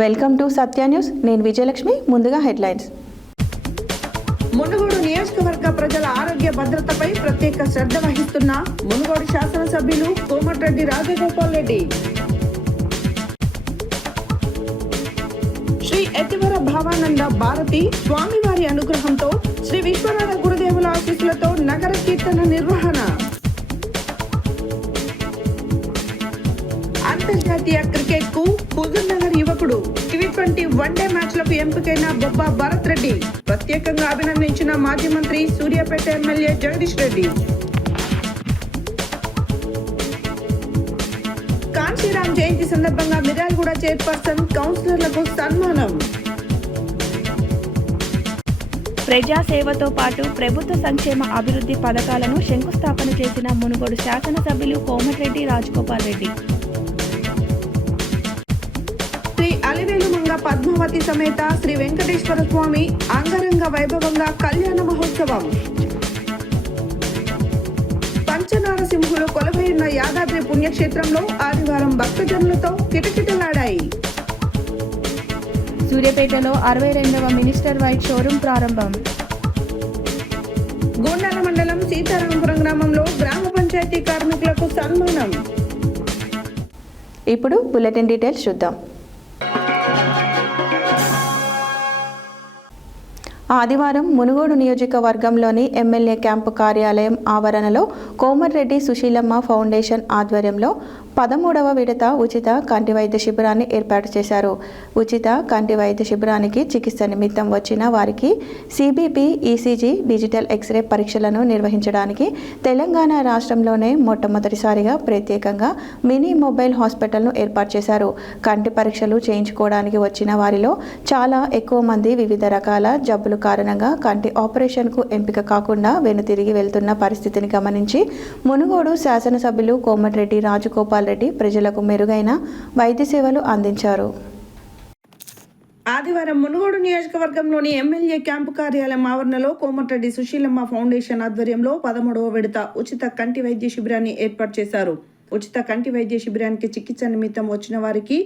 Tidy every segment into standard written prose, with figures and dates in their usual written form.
Welcome to Satya news. నేను విజయలక్ష్మి. ముందుగా headlines. Munugode నియోజకవర్గ ప్రజల ఆరోగ్య భద్రతపై ప్రత్యేక శ్రద్ధ వహిస్తున్న మునుగోడు శాసనసభ్యులు కోమటిరెడ్డి రాజగోపాల్ రెడ్డి. శ్రీ ఎత్తివర భావానంద భారతి స్వామివారి అనుగ్రహంతో శ్రీ విశ్వనాథ గురుదేవుల ఆశీస్సులతో నగర కీర్తన నిర్వహణ. అంతర్జాతీయ క్రికెట్ కు హుజూర్నగర్ యువకుడు T20 వన్డే మ్యాచ్లకు ఎంపికైన బొబ్బా భరత్ రెడ్డి ప్రత్యేకంగా అభినందించిన మాజీ మంత్రి సూర్యాపేట ఎమ్మెల్యే జగదీష్ రెడ్డి. కాంశీరామ్ జయంతి సందర్భంగా మిర్యాలగూడ చైర్పర్సన్ కౌన్సిలర్లకు సన్మానం. ప్రజాసేవతో పాటు ప్రభుత్వ సంక్షేమ అభివృద్ధి పథకాలను శంకుస్థాపన చేసిన మునుగోడు శాసనసభ్యులు కోమటిరెడ్డి రాజగోపాల్ రెడ్డి. శ్రీ అలివేలుమంగ పద్మావతి సమేత శ్రీ వెంకటేశ్వర స్వామి అంగరంగ వైభవంగా కళ్యాణ మహోత్సవం. పంచనారసింహులు కొలువైన యాదాద్రి పుణ్యక్షేత్రంలో ఆదివారం భక్తజనులతో కిటకిటలాడాయి. సూర్యాపేటలో 62వ మినిస్టర్ వైట్ షోరూం ప్రారంభం. గోండాల మండలం సీతారాంపురం గ్రామంలో గ్రామ పంచాయతీ కార్మికులకు సన్మానం. ఇప్పుడు బులెటిన్ డీటెయిల్స్ చూద్దాం. ఆదివారం మునుగోడు నియోజకవర్గంలోని ఎమ్మెల్యే క్యాంపు కార్యాలయం ఆవరణలో కోమటిరెడ్డి సుశీలమ్మ ఫౌండేషన్ ఆధ్వర్యంలో 13వ విడత ఉచిత కంటి వైద్య శిబిరాన్ని ఏర్పాటు చేశారు. ఉచిత కంటి వైద్య శిబిరానికి చికిత్స నిమిత్తం వచ్చిన వారికి CBP, ECG, డిజిటల్ ఎక్స్రే పరీక్షలను నిర్వహించడానికి తెలంగాణ రాష్ట్రంలోనే మొట్టమొదటిసారిగా ప్రత్యేకంగా మినీ మొబైల్ హాస్పిటల్ను ఏర్పాటు చేశారు. కంటి పరీక్షలు చేయించుకోవడానికి వచ్చిన వారిలో చాలా ఎక్కువ మంది వివిధ రకాల జబ్బుల కారణంగా కంటి ఆపరేషన్కు ఎంపిక కాకుండా వెనుతిరిగి వెళ్తున్న పరిస్థితిని గమనించి మునుగోడు శాసనసభ్యులు కోమటిరెడ్డి రాజగోపాల్ రెడ్డి ప్రజలకు మెరుగైన వైద్య సేవలు అందించారు. ఆదివారం మునుగోడు నియోజకవర్గంలోని ఎమ్మెల్యే క్యాంపు కార్యాలయం ఆవరణలో కోమటిరెడ్డి సుశీలమ్మ ఫౌండేషన్ ఆధ్వర్యంలో 13వ విడత ఉచిత కంటి వైద్య శిబిరాన్ని ఏర్పాటు చేశారు. ఉచిత కంటి వైద్య శిబిరానికి చికిత్స నిమిత్తం వచ్చిన వారికి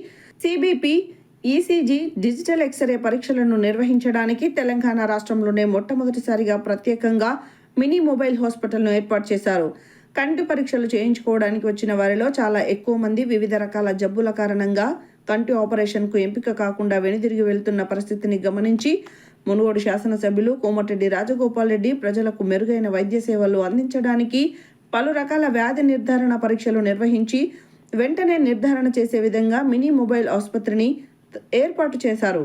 CBP, ECG, డిజిటల్ ఎక్స్రే పరీక్షలను నిర్వహించడానికి తెలంగాణ రాష్ట్రంలోనే మొట్టమొదటిసారిగా ప్రత్యేకంగా మినీ మొబైల్ హాస్పిటల్ను ఏర్పాటు చేశారు. కంటి పరీక్షలు చేయించుకోవడానికి వచ్చిన వారిలో చాలా ఎక్కువ మంది వివిధ రకాల జబ్బుల కారణంగా కంటి ఆపరేషన్కు ఎంపిక కాకుండా వెనుదిరిగి వెళ్తున్న పరిస్థితిని గమనించి మునుగోడు శాసనసభ్యులు కోమటిరెడ్డి రాజగోపాల్ రెడ్డి ప్రజలకు మెరుగైన వైద్య సేవలు అందించడానికి పలు రకాల వ్యాధి నిర్ధారణ పరీక్షలు నిర్వహించి వెంటనే నిర్ధారణ చేసే విధంగా మినీ మొబైల్ ఆసుపత్రిని ఏర్పాటు చేశారు.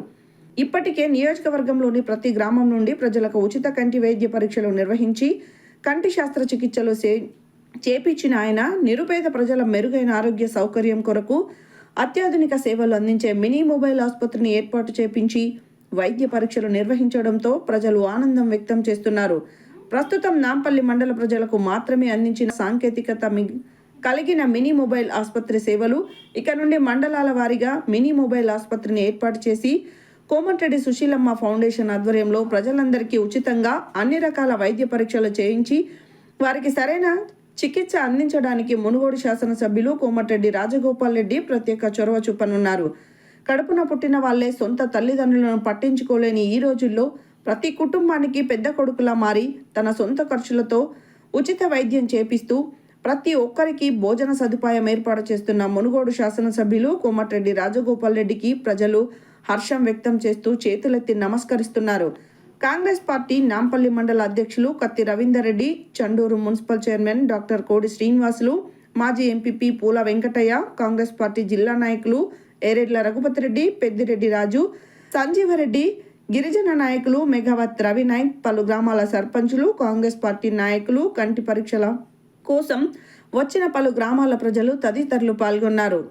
ఇప్పటికే నియోజకవర్గంలోని ప్రతి గ్రామం నుండి ప్రజలకు ఉచిత కంటి వైద్య పరీక్షలు నిర్వహించి కంటి శస్త్రచికిత్సలు చేపించిన ఆయన నిరుపేద ప్రజల మెరుగైన ఆరోగ్య సౌకర్యం కొరకు అత్యాధునిక సేవలు అందించే మినీ మొబైల్ ఆసుపత్రిని ఏర్పాటు చేపించి వైద్య పరీక్షలు నిర్వహించడంతో ప్రజలు ఆనందం వ్యక్తం చేస్తున్నారు. ప్రస్తుతం నాంపల్లి మండల ప్రజలకు మాత్రమే అందించిన సాంకేతికత కలిగిన మినీ మొబైల్ ఆసుపత్రి సేవలు ఇక నుండి మండలాల వారీగా మినీ మొబైల్ ఆసుపత్రిని ఏర్పాటు చేసి కోమటిరెడ్డి సుశీలమ్మ ఫౌండేషన్ ఆధ్వర్యంలో ప్రజలందరికీ ఉచితంగా అన్ని రకాల వైద్య పరీక్షలు చేయించి వారికి సరైన చికిత్స అందించడానికి మునుగోడు శాసనసభ్యులు కోమటిరెడ్డి రాజగోపాల్ రెడ్డి ప్రత్యేక చొరవ చూపనున్నారు. కడుపున పుట్టిన వాళ్లే సొంత తల్లిదండ్రులను పట్టించుకోలేని ఈ రోజుల్లో ప్రతి కుటుంబానికి పెద్ద కొడుకులా మారి తన సొంత ఖర్చులతో ఉచిత వైద్యం చేపిస్తూ ప్రతి ఒక్కరికి భోజన సదుపాయం ఏర్పాటు చేస్తున్న మునుగోడు శాసనసభ్యులు కోమటిరెడ్డి రాజగోపాల్ రెడ్డికి ప్రజలు హర్షం వ్యక్తం చేస్తూ చేతులెత్తి నమస్కరిస్తున్నారు. కాంగ్రెస్ పార్టీ నాంపల్లి మండల అధ్యక్షులు Katti Ravinder Reddy, Chandur municipal chairman doctor Kodi Srinivasulu, మాజీ ఎంపీపీ పూల వెంకటయ్య, కాంగ్రెస్ పార్టీ జిల్లా నాయకులు ఏరెడ్ల రఘుపతి రెడ్డి, పెద్దిరెడ్డి రాజు, సంజీవరెడ్డి, గిరిజన నాయకులు మెగావత్ రవినాయక్, పలు గ్రామాల సర్పంచులు, కాంగ్రెస్ పార్టీ నాయకులు, కంటి పరీక్షల కోసం వచ్చిన పలు గ్రామాల ప్రజలు తదితరులు పాల్గొన్నారు.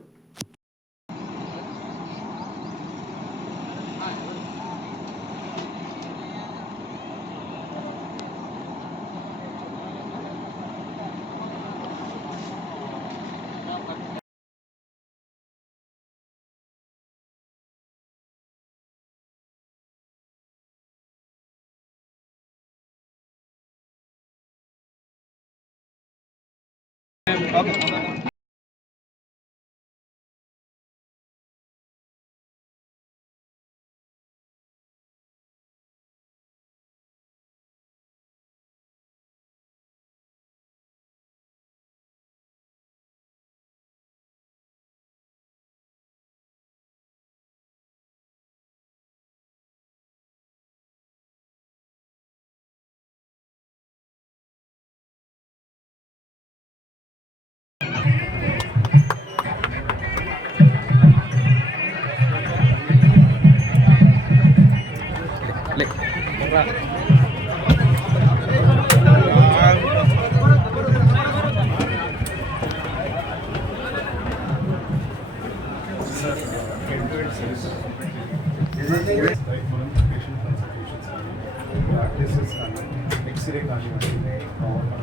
ఎక్స్రే కానివ్వండి,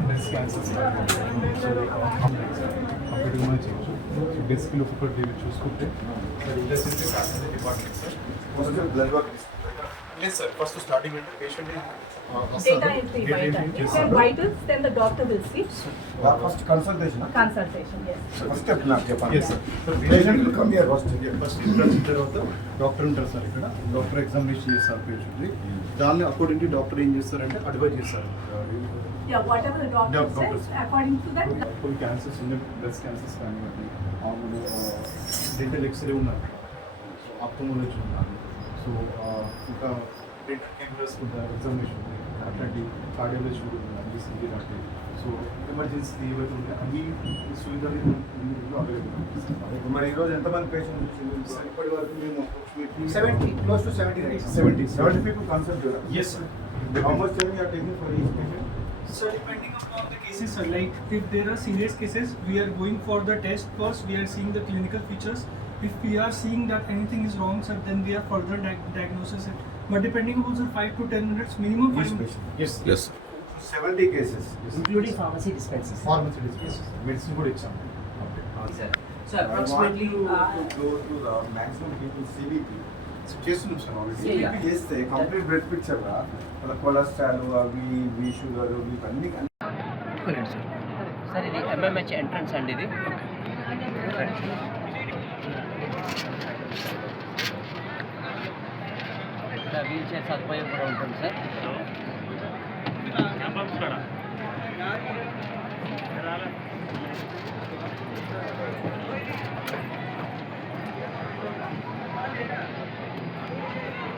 బ్రెస్ట్ క్యాన్సర్స్ కానివ్వండి, సో కంప్లీట్గా మనం చేయొచ్చు. సో బేసిక్లీ ఒక్కొక్కటి చూసుకుంటే sir industry facility department sir blood work లేదు సార్. ఫస్ట్ స్టార్టింగ్ అంటే patient Data entry by time. You can write it, then the doctor will see. First consultation. Consultation, yes. First step నాకు చెప్పండి. Yes sir. Patient will come here first. First వచ్చిన తర్వాత doctor ఉంటారు sir. ఇక్కడ doctor examination చేస్తారు పేషెంట్ని. దాన్ని according to doctor ఏం చేస్తారంటే అడ్వైజ్ చేస్తారు. Yeah, whatever the doctor Doctor says, according to that. కొన్ని క్యాన్సర్స్ ఉన్నాయి, బ్రెస్ట్ క్యాన్సర్స్ కానివ్వండి, మామూలు డెంటల్ ఎక్స్రే ఉన్నారు, సో ఆప్థమోలజీ ఉన్నారు, సో ఇంకా డెంటల్ కెమెరాస్ ఎగ్జామినేషన్ ఉంది, అట్లాంటి కార్డియాలజీ కూడా ఉంది, ఈసీజీ లాంటి. సో ఎమర్జెన్సీ ఏవైతే ఉన్నాయో అన్ని సువిధాలు అవైలబుల్ ఉంది. మరి ఈరోజు ఎంతమంది పేషెంట్స్ వచ్చింది? ఇప్పటి వరకు మేము 70, close to 70 people consulted. Yes, sir. How much time you are taking for each patient? So depending upon the cases, sir, like if there are serious cases, we are going for the test first. We are seeing the clinical features. If we are seeing that anything is wrong, sir, then we are further diagnosis it. But depending upon, sir, 5 to 10 minutes minimum. Each patient. Yes. 70 cases. including pharmacy dispenses. Pharmacy dispensers, medicine కూడా ఇచ్చాము. Sir. So I want approximately you to go to the maximum people CBP. చేస్తున్నాం sir already. Yeah. CBP చేస్తే complete blood picture వాళ్ళ cholesterol అవి ఇవి sugar ఇవన్నీ sir ఇది MMH entrance అండి ఇది. వీల్ చైర్ సదుపాయం కూడా ఉంటుంది సార్.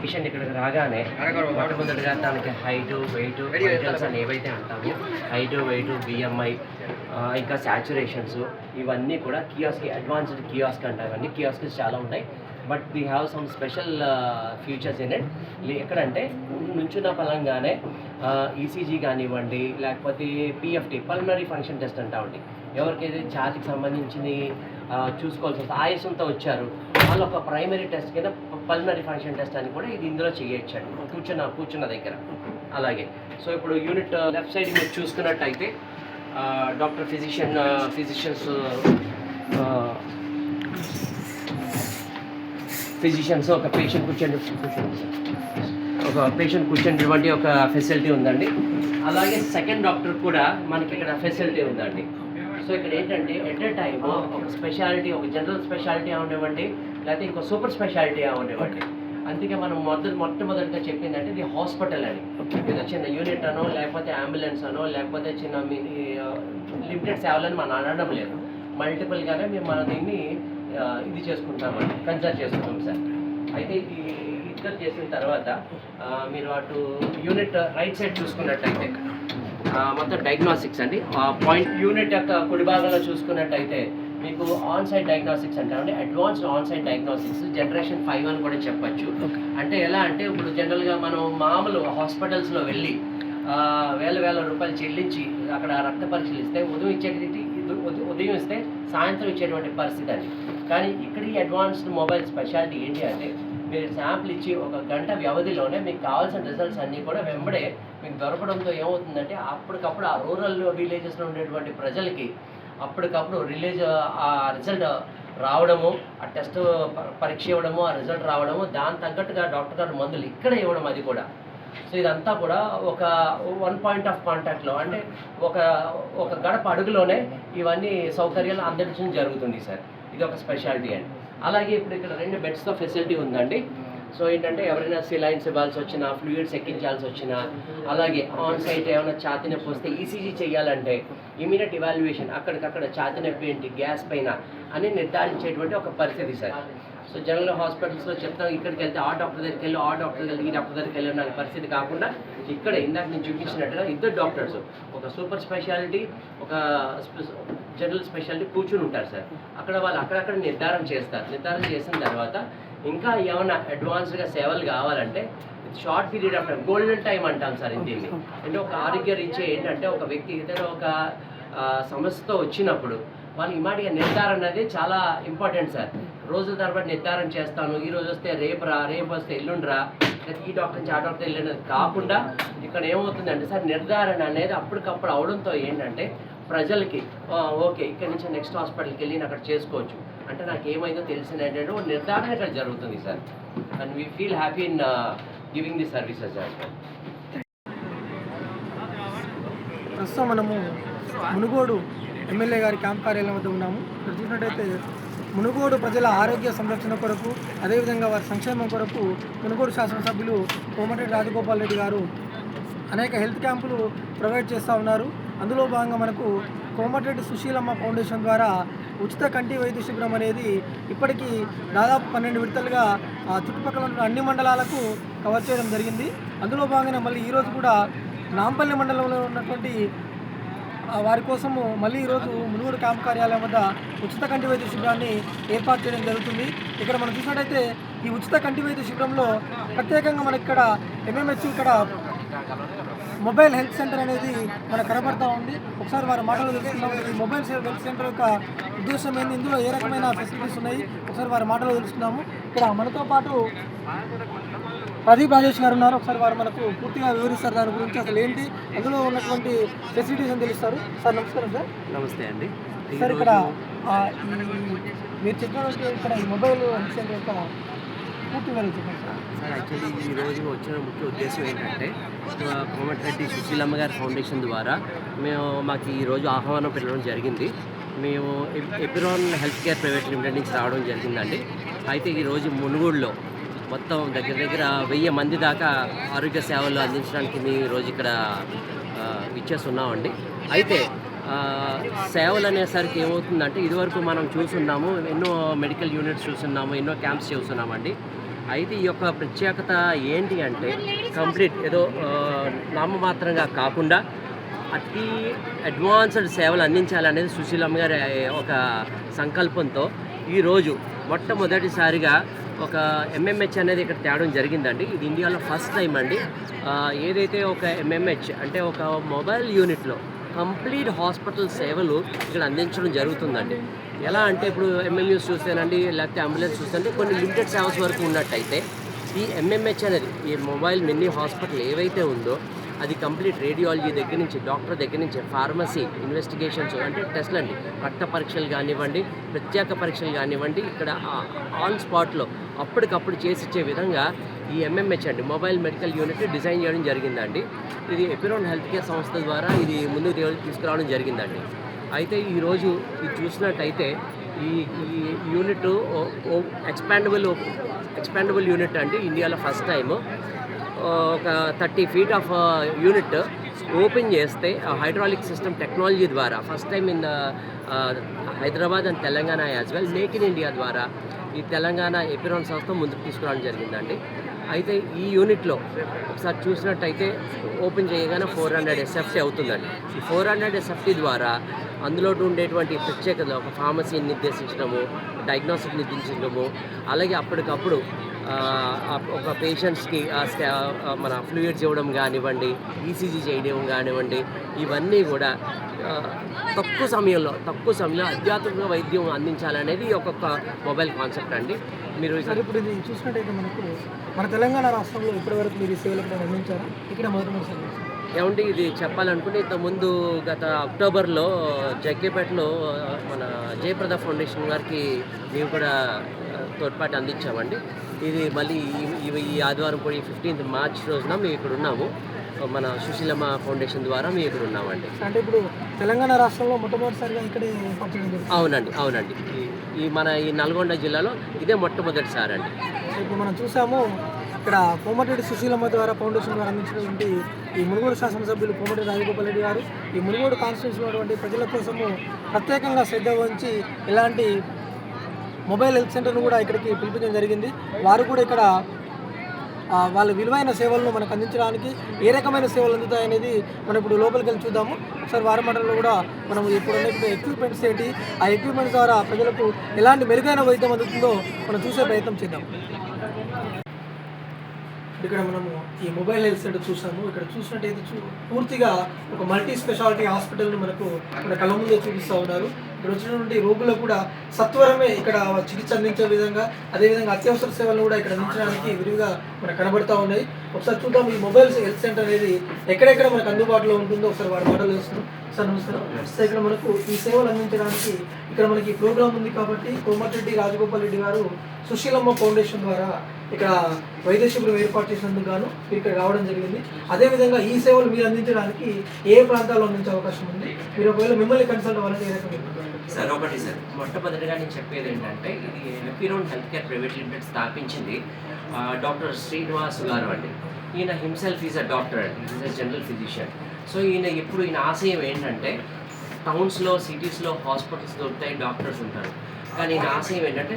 పేషెంట్ ఇక్కడికి రాగానే మొట్టమొదటిగా తనకి హైటు వెయిట్ వైటల్స్ అని ఏవైతే అంటామో హైటు వెయిట్ BMI ఇంకా సాచురేషన్స్ ఇవన్నీ కూడా కియాస్కి అడ్వాన్స్డ్ కియాస్క్ అంటారు. ఇవన్నీ కియాస్క్స్ చాలా ఉన్నాయి. But we have some special features in it. ఎక్కడంటే నుంచున్న పలంగానే ECG కానివ్వండి, లేకపోతే PFT పల్మనరీ ఫంక్షన్ టెస్ట్ అంటామండి. ఎవరికైతే ఛాతీకి సంబంధించింది చూసుకోవాల్సి వస్తుంది, ఆయాసంతో వచ్చారు, వాళ్ళు ఒక ప్రైమరీ టెస్ట్ కింద పల్మనరీ ఫంక్షన్ టెస్ట్ అని కూడా ఇది ఇందులో చేయొచ్చండి కూర్చున్న దగ్గర. అలాగే సో ఇప్పుడు యూనిట్ లెఫ్ట్ సైడ్ మీరు చూసుకున్నట్టయితే డాక్టర్ ఫిజిషియన్స్ ఒక పేషెంట్ కూర్చునేటువంటి ఒక ఫెసిలిటీ ఉందండి. అలాగే సెకండ్ డాక్టర్ కూడా మనకి ఇక్కడ ఫెసిలిటీ ఉందండి. సో ఇక్కడ ఏంటంటే ఎట్ ఏ టైమ్ ఒక స్పెషాలిటీ, ఒక జనరల్ స్పెషాలిటీ అవనివ్వండి, లేకపోతే ఇంకో సూపర్ స్పెషాలిటీ అవనివ్వండి. అందుకే మనం మొట్టమొదటిగా చెప్పిందంటే ఇది హాస్పిటల్ అని. ఏదో చిన్న యూనిట్ అనో, లేకపోతే అంబులెన్స్ అనో, లేకపోతే చిన్న లిమిటెడ్ సేవలని మనం అనడం లేదు. మల్టిపుల్గానే మనం దీన్ని ఇది చేసుకుంటామండి, కన్సిడర్ చేసుకుంటాం సార్. అయితే ఇద్దరు చేసిన తర్వాత మీరు అటు యూనిట్ రైట్ సైడ్ చూసుకున్నట్టయితే మొత్తం డయాగ్నోస్టిక్స్ అండి. పాయింట్ యూనిట్ యొక్క కుడి భాగంలో చూసుకున్నట్టయితే మీకు ఆన్ సైట్ డయాగ్నోస్టిక్స్ అంటామండి. Advanced on site diagnostics generation 5 అని కూడా చెప్పచ్చు. అంటే ఎలా అంటే ఇప్పుడు జనరల్గా మనం మామూలు హాస్పిటల్స్లో వెళ్ళి వేల రూపాయలు చెల్లించి అక్కడ రక్త పరీక్షలు ఇస్తే ఉదయం ఇస్తే సాయంత్రం ఇచ్చేటువంటి పరిస్థితి అండి. కానీ ఇక్కడ ఈ అడ్వాన్స్డ్ మొబైల్ స్పెషాలిటీ ఏంటి అంటే మీరు శాంపుల్ ఇచ్చి ఒక గంట వ్యవధిలోనే మీకు కావాల్సిన రిజల్ట్స్ అన్నీ కూడా వెంబడే మీకు దొరకడంతో ఏమవుతుందంటే అప్పటికప్పుడు ఆ రూరల్ విలేజెస్లో ఉండేటువంటి ప్రజలకి అప్పటికప్పుడు ఆ రిజల్ట్ రావడము, ఆ టెస్ట్ పరీక్ష ఇవ్వడము, ఆ రిజల్ట్ రావడము, దాని తగ్గట్టుగా డాక్టర్ గారు మందులు ఇక్కడ ఇవ్వడం, అది కూడా. సో ఇదంతా కూడా ఒక 1 పాయింట్ ఆఫ్ కాంటాక్ట్లో, అంటే ఒక గడప అడుగులోనే ఇవన్నీ సౌకర్యాలు అందించడం జరుగుతుంది సార్. ఇది ఒక స్పెషాలిటీ అండి. అలాగే ఇప్పుడు ఇక్కడ 2 బెడ్స్తో ఫెసిలిటీ ఉందండి. సో ఏంటంటే ఎవరైనా సిలైన్స్ ఇవ్వాల్సి వచ్చినా, ఫ్లూయిడ్స్ ఎక్కించాల్సి వచ్చినా, అలాగే ఆన్ సైట్ ఏమైనా ఛాతీ నొప్పి వస్తే ECG చేయాలంటే ఇమీడియట్ ఇవాల్యుయేషన్ అక్కడికక్కడ ఛాతీ నొప్పి ఏంటి, గ్యాస్ పైన అని నిర్ధారించేటువంటి ఒక పరిస్థితి సార్. సో జనరల్ హాస్పిటల్స్లో చెప్తాం ఇక్కడికి వెళ్తే ఆ డాక్టర్ దగ్గరికి వెళ్ళి, ఆ డాక్టర్ దగ్గరికి, ఈ డాక్టర్ దగ్గరికి వెళ్ళిన పరిస్థితి కాకుండా ఇక్కడ ఇందాక నేను చూపించినట్టుగా ఇద్దరు డాక్టర్స్, ఒక సూపర్ స్పెషాలిటీ, ఒక జనరల్ స్పెషాలిటీ కూర్చుని ఉంటారు సార్. అక్కడ వాళ్ళు అక్కడక్కడ నిర్ధారణ చేస్తారు. నిర్ధారణ చేసిన తర్వాత ఇంకా ఏమైనా అడ్వాన్స్డ్గా సేవలు కావాలంటే short period of time, golden time అంటాం సార్ దీన్ని. అంటే ఒక ఆరోగ్య రీత్యా ఏంటంటే ఒక వ్యక్తి ఏదైనా ఒక సమస్యతో వచ్చినప్పుడు వాళ్ళు ఇమాటిగా నిర్ధారణ అనేది చాలా ఇంపార్టెంట్ సార్. రోజుల తరబడి నిర్ధారణ చేస్తాను, ఈ రోజు వస్తే రేపు రా, రేపు వస్తే ఎల్లుండి రా, లేదా ఈ డాక్టర్ నుంచి ఆ డాక్టర్ వెళ్ళినది కాకుండా ఇక్కడ ఏమవుతుందంటే సార్ నిర్ధారణ అనేది అప్పటికప్పుడు అవడంతో ఏంటంటే ప్రజలకి ఓకే ఇక్కడి నుంచి నెక్స్ట్ హాస్పిటల్కి వెళ్ళి అక్కడ చేసుకోవచ్చు అంటే నాకు ఏమైందో తెలిసింది ఏంటంటే ఒక నిర్ధారణ ఇక్కడ జరుగుతుంది sir. And we feel happy in giving the services as well. ప్రస్తుతం మనము మునుగోడు ఎమ్మెల్యే గారి క్యాంప్ కార్యాలయం వద్ద ఉన్నాము. ఇక్కడ చూసినట్టయితే మునుగోడు ప్రజల ఆరోగ్య సంరక్షణ కొరకు అదేవిధంగా వారి సంక్షేమం కొరకు మునుగోడు శాసనసభ్యులు కోమటిరెడ్డి రాజగోపాల్ రెడ్డి గారు అనేక హెల్త్ క్యాంపులు ప్రొవైడ్ చేస్తూ ఉన్నారు. అందులో భాగంగా మనకు కోమటిరెడ్డి సుశీలమ్మ ఫౌండేషన్ ద్వారా ఉచిత కంటి వైద్య శిబిరం అనేది ఇప్పటికీ దాదాపు 12 విడతలుగా చుట్టుపక్కల ఉన్న అన్ని మండలాలకు కవర్ చేయడం జరిగింది. అందులో భాగంగా మళ్ళీ ఈరోజు కూడా నాంపల్లి మండలంలో ఉన్నటువంటి వారి కోసము మళ్ళీ ఈరోజు మునుగోడు క్యాంప్ కార్యాలయం వద్ద ఉచిత కంటి వైద్య శిబిరాన్ని ఏర్పాటు చేయడం జరుగుతుంది. ఇక్కడ మనం చూసినట్టయితే ఈ ఉచిత కంటి వైద్య శిబిరంలో ప్రత్యేకంగా మనకి ఇక్కడ ఎంఎంహెచ్ ఇక్కడ మొబైల్ హెల్త్ సెంటర్ అనేది మనకు కనబడతా ఉంది. ఒకసారి వారి మాటలు తెలుసుకున్నాం. ఈ మొబైల్ హెల్త్ సెంటర్ యొక్క ఉద్దేశం ఏంది, ఇందులో ఏ రకమైన ఫెసిలిటీస్ ఉన్నాయి, ఒకసారి వారి మాటలు తెలుసుకున్నాము. ఇక్కడ మనతో పాటు ప్రదీప్ రాజేష్ గారు ఉన్నారు. ఒకసారి వారు మనకు పూర్తిగా వివరిస్తారు దాని గురించి, అసలు ఏంటి అందులో ఉన్నటువంటి ఫెసిలిటీస్ అని తెలుస్తారు. సార్ నమస్కారం. సార్ నమస్తే అండి. సార్ ఇక్కడ మీరు చెప్పినట్టు ఇక్కడ ఈ మొబైల్ హెల్త్ సెంటర్ యొక్క పూర్తి వివరాలు చెప్పండి సార్. సార్ యాక్చువల్లీ ఈరోజు వచ్చిన ముఖ్య ఉద్దేశం ఏంటంటే కోమటిరెడ్డి సుశీలమ్మ గారి ఫౌండేషన్ ద్వారా మాకు ఈరోజు ఆహ్వానం పెట్టడం జరిగింది. మేము ఎపిరాన్ హెల్త్ కేర్ ప్రైవేట్ లిమిటెడ్ నుంచి రావడం జరిగిందండి. అయితే ఈరోజు మునుగోడులో మొత్తం దగ్గర 1000 మంది దాకా ఆరోగ్య సేవలు అందించడానికి మేము ఈరోజు ఇక్కడ ఇచ్చేస్తున్నామండి. అయితే సేవలు అనేసరికి ఏమవుతుందంటే ఇదివరకు మనం చూస్తున్నాము, ఎన్నో మెడికల్ యూనిట్స్ చూస్తున్నాము, ఎన్నో క్యాంప్స్ చూస్తున్నామండి. అయితే ఈ యొక్క ప్రత్యేకత ఏంటి అంటే కంప్లీట్ ఏదో నామమాత్రంగా కాకుండా అతి అడ్వాన్స్డ్ సేవలు అందించాలనేది సుశీలమ్మ గారి ఒక సంకల్పంతో ఈరోజు మొట్టమొదటిసారిగా ఒక ఎంఎంహెచ్ అనేది ఇక్కడ తేవడం జరిగిందండి. ఇది ఇండియాలో ఫస్ట్ టైం అండి. ఏదైతే ఒక ఎంఎంహెచ్ అంటే ఒక మొబైల్ యూనిట్లో కంప్లీట్ హాస్పిటల్ సేవలు ఇక్కడ అందించడం జరుగుతుందండి. ఎలా అంటే ఇప్పుడు ఎంఎల్యూస్ చూస్తేనండి, లేకపోతే అంబులెన్స్ చూస్తే కొన్ని లిమిటెడ్ సేవస్ వరకు ఉన్నట్టయితే ఈ ఎంఎంహెచ్ అనేది ఈ మొబైల్ మినీ హాస్పిటల్ ఏవైతే ఉందో అది కంప్లీట్ రేడియాలజీ దగ్గర నుంచి, డాక్టర్ దగ్గర నుంచి, ఫార్మసీ, ఇన్వెస్టిగేషన్స్ అంటే టెస్ట్లు అండి, రక్త పరీక్షలు కానివ్వండి, ప్రత్యేక పరీక్షలు కానివ్వండి, ఇక్కడ ఆన్ స్పాట్లో అప్పటికప్పుడు చేసిచ్చే విధంగా ఈ ఎంఎంహెచ్ అండి మొబైల్ మెడికల్ యూనిట్ డిజైన్ చేయడం జరిగిందండి. ఇది ఎపిరాన్ హెల్త్ కేర్ సంస్థ ద్వారా ఇది ముందుకు తీసుకురావడం జరిగిందండి. అయితే ఈరోజు ఇది చూసినట్టయితే ఈ యూనిట్ ఎక్స్పాండబుల్ యూనిట్ అండి. ఇండియాలో ఫస్ట్ టైము ఒక 30 feet ఆఫ్ యూనిట్ ఓపెన్ చేస్తే హైడ్రాలిక్ సిస్టమ్ టెక్నాలజీ ద్వారా first time in Hyderabad and Telangana as well make in India ద్వారా ఈ తెలంగాణ ఎపిరాన్ సంస్థ ముందుకు తీసుకురావడం జరిగిందండి. అయితే ఈ యూనిట్లో ఒకసారి చూసినట్టయితే ఓపెన్ చేయగానే 400 SFT అవుతుందండి. ఈ 400 SFT ద్వారా అందులో ఉండేటువంటి ప్రత్యేకత ఒక ఫార్మసీని నిర్దేశించడము, డయాగ్నోస్టిక్ నిర్దేశించడము, అలాగే అప్పటికప్పుడు ఒక పేషెంట్స్కి మన ఫ్లూయిడ్స్ ఇవ్వడం కానివ్వండి, ఈసీజీ చేయడం కానివ్వండి, ఇవన్నీ కూడా తక్కువ సమయంలో అత్యాధునిక వైద్యం అందించాలనేది ఒక్కొక్క మొబైల్ కాన్సెప్ట్ అండి. మీరు ఇప్పుడు ఇది చూసినట్టయితే మనకు మన తెలంగాణ రాష్ట్రంలో ఇప్పటివరకు మీరు సేవలు అందించారా? ఇక్కడ మొదటి ఏమంటే ఇది చెప్పాలనుకుంటే ఇంతకుముందు గత అక్టోబర్లో జగ్గేపేటలో మన జయప్రద ఫౌండేషన్ గారికి మేము కూడా తోడ్పాటు అందించామండి. ఇది మళ్ళీ ఈ ఆదివారం కూడా 15th March రోజున మేము ఇక్కడ ఉన్నాము. మన సుశీలమ్మ ఫౌండేషన్ ద్వారా మేము ఇక్కడ ఉన్నామండి. అంటే ఇప్పుడు తెలంగాణ రాష్ట్రంలో మొట్టమొదటిసారిగా ఇక్కడ అవునండి. మన ఈ నల్గొండ జిల్లాలో ఇదే మొట్టమొదటిసారి అండి. ఇప్పుడు మనం చూసాము ఇక్కడ కోమటిరెడ్డి సుశీలమ్మ ద్వారా ఫౌండేషన్ ద్వారా అందించినటువంటి ఈ మునుగోడు శాసనసభ్యులు కోమటిరెడ్డి రాజగోపాల్ రెడ్డి గారు ఈ మునుగోడు కాన్స్టిట్యూన్సీలో ఉన్నటువంటి ప్రజల కోసము ప్రత్యేకంగా శ్రద్ధ వహించి ఇలాంటి మొబైల్ హెల్త్ సెంటర్ను కూడా ఇక్కడికి పిలిపించడం జరిగింది. వారు కూడా ఇక్కడ వాళ్ళ విలువైన సేవలను మనకు అందించడానికి ఏ రకమైన సేవలు అందుతాయనేది మనం ఇప్పుడు లోపలికి వెళ్ళి చూద్దాము. ఒకసారి వారి మాటల్లో కూడా మనం ఇప్పుడు ఉన్నటువంటి ఎక్విప్మెంట్స్ ఏంటి, ఆ ఎక్విప్మెంట్స్ ద్వారా ప్రజలకు ఎలాంటి మెరుగైన వైద్యం అందుతుందో మనం చూసే ప్రయత్నం చేద్దాం. ఇక్కడ మనము ఈ మొబైల్ హెల్త్ సెంటర్ చూసాము. ఇక్కడ చూసినట్టయితే పూర్తిగా ఒక మల్టీ స్పెషాలిటీ హాస్పిటల్ని మనకు మన కళ్ళ ముందే చూపిస్తూ ఉన్నారు. ఇక్కడ వచ్చినటువంటి రోగులకు కూడా సత్వరమే ఇక్కడ చికిత్స అందించే విధంగా, అదేవిధంగా అత్యవసర సేవలను కూడా ఇక్కడ అందించడానికి విరివిగా మనకు కనబడతా ఉన్నాయి. ఒకసారి చూద్దాం ఈ మొబైల్ హెల్త్ సెంటర్ అనేది ఎక్కడెక్కడ మనకు అందుబాటులో ఉంటుందో ఒకసారి వారి మాటలు వేస్తున్నాం. సార్ నమస్కారం. సార్ ఇక్కడ మనకు ఈ సేవలు అందించడానికి ఇక్కడ మనకి ప్రోగ్రామ్ ఉంది కాబట్టి కోమటిరెడ్డి రాజగోపాల్ రెడ్డి గారు సుశీలమ్మ ఫౌండేషన్ ద్వారా ఇక్కడ వైద్య శిబిరం ఏర్పాటు చేసినందుకు గాను ఇక్కడ రావడం జరిగింది. అదేవిధంగా ఈ సేవలు మీరు అందించడానికి ఏ ప్రాంతాల్లో అందించే అవకాశం ఉంది? మీరు ఒకవేళ మిమ్మల్ని కన్సల్ట్ అవ్వాలని ఏ రకంగా? సార్ ఒకటి సార్, మొట్టమొదటిగా నేను చెప్పేది ఏంటంటే ఇది Epiron health care private limited స్థాపించింది డాక్టర్ శ్రీనివాస్ గారు అండి. ఈయన హిమ్సెల్ఫ్ ఈజ్ అ డాక్టర్ అండి, is a general physician. So ఈయన ఆశయం ఏంటంటే టౌన్స్లో సిటీస్లో హాస్పిటల్స్ దొరుకుతాయి, డాక్టర్స్ ఉంటారు. కానీ ఈయన ఆశయం ఏంటంటే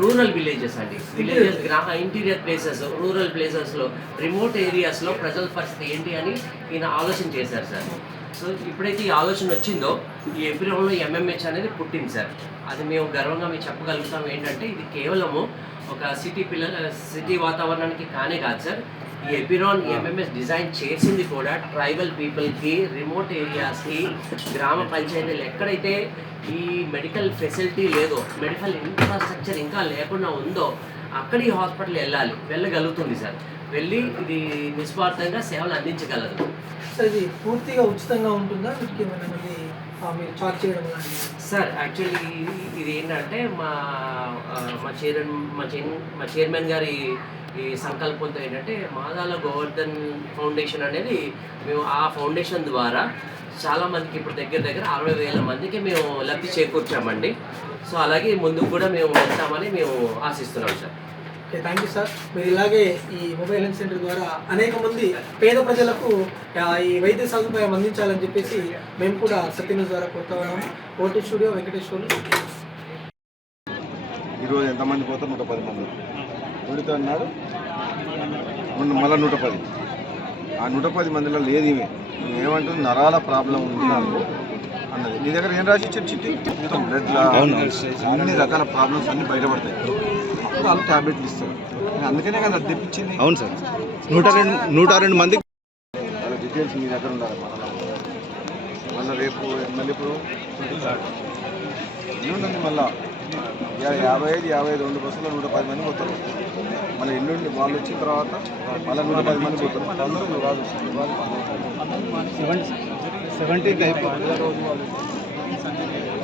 రూరల్ విలేజెస్ అండి, విలేజెస్ ఇంటీరియర్ ప్లేసెస్, రూరల్ ప్లేసెస్లో, రిమోట్ ఏరియాస్లో ప్రజల పరిస్థితి ఏంటి అని ఈయన ఆలోచన చేశారు సార్. సో ఇప్పుడైతే ఈ ఆలోచన వచ్చిందో ఈ ఎపిరోన్లో ఎంఎంహెచ్ అనేది పుట్టింది సార్. అది మేము గర్వంగా మేము చెప్పగలుగుతాం. ఏంటంటే ఇది కేవలము ఒక సిటీ వాతావరణానికి కానే కాదు సార్. ఈ ఎపిరోన్ ఎంఎంఎస్ డిజైన్ చేసింది కూడా ట్రైబల్ పీపుల్కి, రిమోట్ ఏరియాస్కి, గ్రామ పంచాయతీలు ఎక్కడైతే ఈ మెడికల్ ఫెసిలిటీ లేదో, మెడికల్ ఇన్ఫ్రాస్ట్రక్చర్ ఇంకా లేకుండా ఉందో అక్కడ ఈ హాస్పిటల్ వెళ్ళగలుగుతుంది సార్. వెళ్ళి ఇది నిస్వార్థంగా సేవలు అందించగలదు. సార్ ఇది పూర్తిగా ఉచితంగా ఉంటుందా? మీరు చార్జ్ చేయడం సార్ యాక్చువల్లీ ఇది ఏంటంటే మా చైర్మన్ గారి ఈ సంకల్పంతో ఏంటంటే మాదాల గోవర్ధన్ ఫౌండేషన్ అనేది మేము ఆ ఫౌండేషన్ ద్వారా చాలామందికి ఇప్పుడు దగ్గర 60,000 మందికి మేము లబ్ధి చేకూర్చామండి. సో అలాగే ముందుకు కూడా మేము వెళ్తామని మేము ఆశిస్తున్నాం sir. Okay, thank you sir. మీరు ఇలాగే ఈ మొబైల్ హెల్త్ సెంటర్ ద్వారా అనేక మంది పేద ప్రజలకు ఈ వైద్య సదుపాయం అందించాలని చెప్పేసి మేము కూడా సత్యన్యూస్ ద్వారా కోరుతా ఉన్నాము. OT studio Venkateswarlu. ఈరోజు ఎంతమంది పోతారు? 110 మంది ఉడితో అన్నాడు. మళ్ళీ 110. ఆ 110 మందిలో లేదు ఈమె ఏమంటుంది, నరాల ప్రాబ్లం ఉంది నాకు అన్నది. నీ దగ్గర ఏం రాసి ఇచ్చారు చిట్టి? మొత్తం బ్లడ్లా అన్ని రకాల ప్రాబ్లమ్స్ అన్నీ బయటపడతాయి. అప్పుడు వాళ్ళు ట్యాబ్లెట్లు ఇస్తారు. అందుకనే కదా అది తెప్పించింది. అవును సార్. 102 మంది వాళ్ళ డీటెయిల్స్ మీ దగ్గర ఉండాలి. మళ్ళీ రేపు ఇప్పుడు ఎల్లుండి మళ్ళీ 55 బస్సులో 110 మంది పోతారు. మళ్ళీ ఎల్లుండి వాళ్ళు వచ్చిన తర్వాత మళ్ళీ 110 మంది పోతారు. అందరూ రాదు 17th అయిపోతుంది.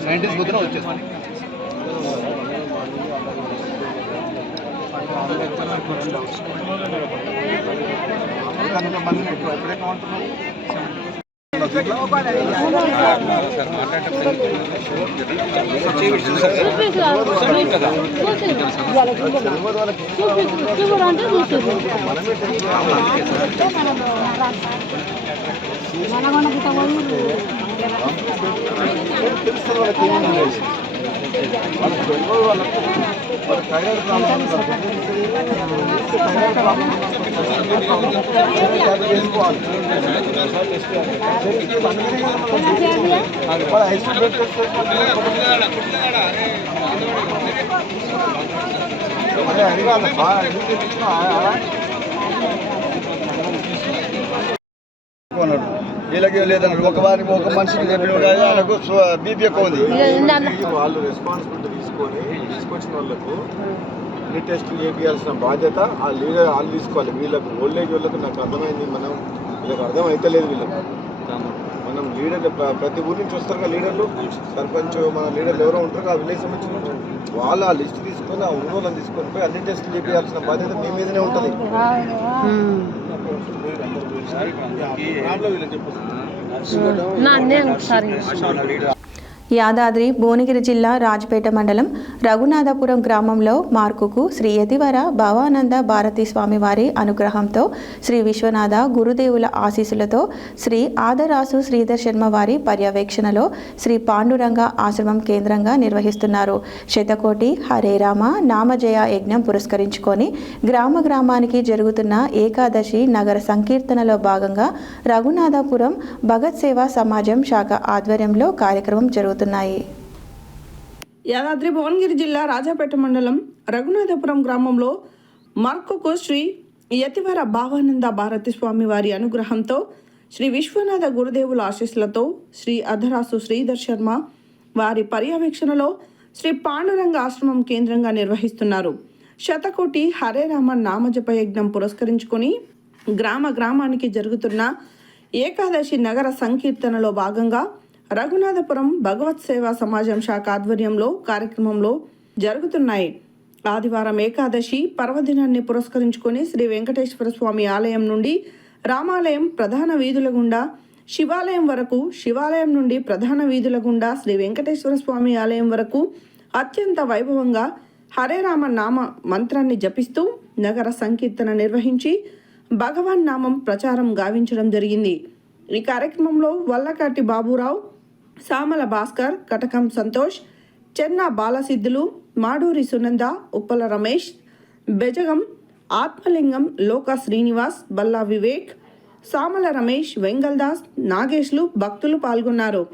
19th పోతున్నా వచ్చేస్తాను. మంది ఎప్పుడే కావాలంటున్నారు. థైరాయిడ్ ప్రాబ్లం చేసుకోవాలి. వీళ్ళకి లేదన్నారు. ఒక మనిషికి చెప్పిన కానీ ఆయనకు బీపీ ఎక్కువ ఉంది. వాళ్ళు రెస్పాన్సిబిలిటీ తీసుకొచ్చిన వాళ్ళకు అన్ని టెస్టులు చేయాల్సిన బాధ్యత ఆ లీడర్ వాళ్ళు తీసుకోవాలి. వీళ్ళకు ఓల్డేజ్ వాళ్ళకు నాకు అర్థమైంది, వీళ్ళకి అర్థం అవుతలేదు. వీళ్ళకు మనం లీడర్ ప్రతి ఊరి నుంచి వస్తారు కదా లీడర్లు, సర్పంచ్ మన లీడర్లు ఎవరో ఉంటారు ఆ విలేజ్ సంబంధించిన వాళ్ళు ఆ లిస్ట్ తీసుకొని ఆ ఊళ్ళని తీసుకొని పోయి అన్ని టెస్టులు చేయాల్సిన బాధ్యత మీ మీదనే ఉంటుంది. యాదాద్రి భువనగిరి జిల్లా రాజపేట మండలం రఘునాథపురం గ్రామంలో మార్కుకు శ్రీ యతివర భవానంద భారతీ స్వామివారి అనుగ్రహంతో శ్రీ విశ్వనాథ గురుదేవుల ఆశీస్సులతో శ్రీ ఆదరాసు శ్రీధర్ శర్మ వారి పర్యవేక్షణలో శ్రీ పాండురంగ ఆశ్రమం కేంద్రంగా నిర్వహిస్తున్నారు. శతకోటి హరే రామ నామజయ యజ్ఞం పురస్కరించుకొని గ్రామానికి జరుగుతున్న ఏకాదశి నగర సంకీర్తనలో భాగంగా రఘునాథపురం భగత్ సేవా సమాజం శాఖ ఆధ్వర్యంలో కార్యక్రమం జరుగుతుంది. యాదాద్రి భువనగిరి జిల్లా రాజాపేట మండలం రఘునాథపురం గ్రామంలో మార్కుకు శ్రీ యతివర భావానంద భారతి స్వామి వారి అనుగ్రహంతో శ్రీ విశ్వనాథ గురుదేవుల ఆశీస్సులతో శ్రీ అధరాసు శ్రీధర్ శర్మ వారి పర్యవేక్షణలో శ్రీ పాండురంగ ఆశ్రమం కేంద్రంగా నిర్వహిస్తున్నారు. శతకోటి హరే రామ నామజప యజ్ఞం పురస్కరించుకొని గ్రామానికి జరుగుతున్న ఏకాదశి నగర సంకీర్తనలో భాగంగా రఘునాథపురం భగవత్ సేవా సమాజం శాఖ ఆధ్వర్యంలో కార్యక్రమంలో జరుగుతున్నాయి. ఆదివారం ఏకాదశి పర్వదినాన్ని పురస్కరించుకొని శ్రీ వెంకటేశ్వర స్వామి ఆలయం నుండి రామాలయం ప్రధాన వీధుల గుండా శివాలయం వరకు, శివాలయం నుండి ప్రధాన వీధుల గుండా శ్రీ వెంకటేశ్వర స్వామి ఆలయం వరకు అత్యంత వైభవంగా హరే రామ నామ మంత్రాన్ని జపిస్తూ నగర సంకీర్తన నిర్వహించి భగవాన్ నామం ప్రచారం గావించడం జరిగింది. ఈ కార్యక్రమంలో వల్లకాటి బాబురావు, సామల భాస్కర్, కటకం సంతోష్, చెన్నా బాలసిద్ధులు, మాడూరి సునంద, ఉప్పల రమేష్, బెజగం ఆత్మలింగం, లోక శ్రీనివాస్, బల్లా వివేక్, సామల రమేష్, వెంగల్దాస్, నాగేష్లు భక్తులు పాల్గొన్నారు.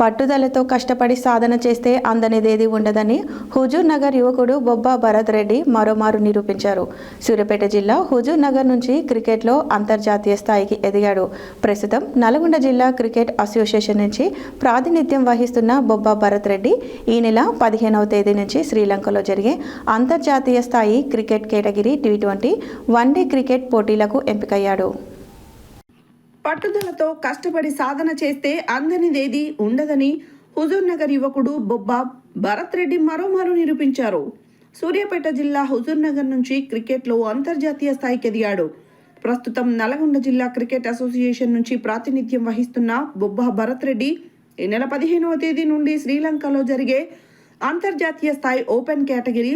పట్టుదలతో కష్టపడి సాధన చేస్తే అందనిదేది ఉండదని హుజూర్ నగర్ యువకుడు బొబ్బా భరత్ రెడ్డి మరోమారు నిరూపించారు. సూర్యాపేట జిల్లా హుజూర్ నగర్ నుంచి క్రికెట్లో అంతర్జాతీయ స్థాయికి ఎదిగాడు. ప్రస్తుతం నల్గొండ జిల్లా క్రికెట్ అసోసియేషన్ నుంచి ప్రాతినిధ్యం వహిస్తున్న బొబ్బా భరత్ రెడ్డి ఈ నెల 15వ తేదీ నుంచి శ్రీలంకలో జరిగే అంతర్జాతీయ స్థాయి cricket category T20 one day cricket పోటీలకు ఎంపికయ్యాడు. పట్టుదలతో కష్టపడి సాధన చేస్తే అందనిదేది ఉండదని హుజూర్ నగర్ యువకుడు బొబ్బా భరత్ రెడ్డి మరోమారు నిరూపించారు. సూర్యాపేట జిల్లా హుజూర్ నగర్ నుంచి క్రికెట్లో అంతర్జాతీయ స్థాయికి ఎదిగాడు. ప్రస్తుతం నల్గొండ జిల్లా క్రికెట్ అసోసియేషన్ నుంచి ప్రాతినిధ్యం వహిస్తున్న బొబ్బా భరత్ రెడ్డి ఈ నెల 15వ తేదీ నుండి శ్రీలంకలో జరిగే అంతర్జాతీయ స్థాయి open category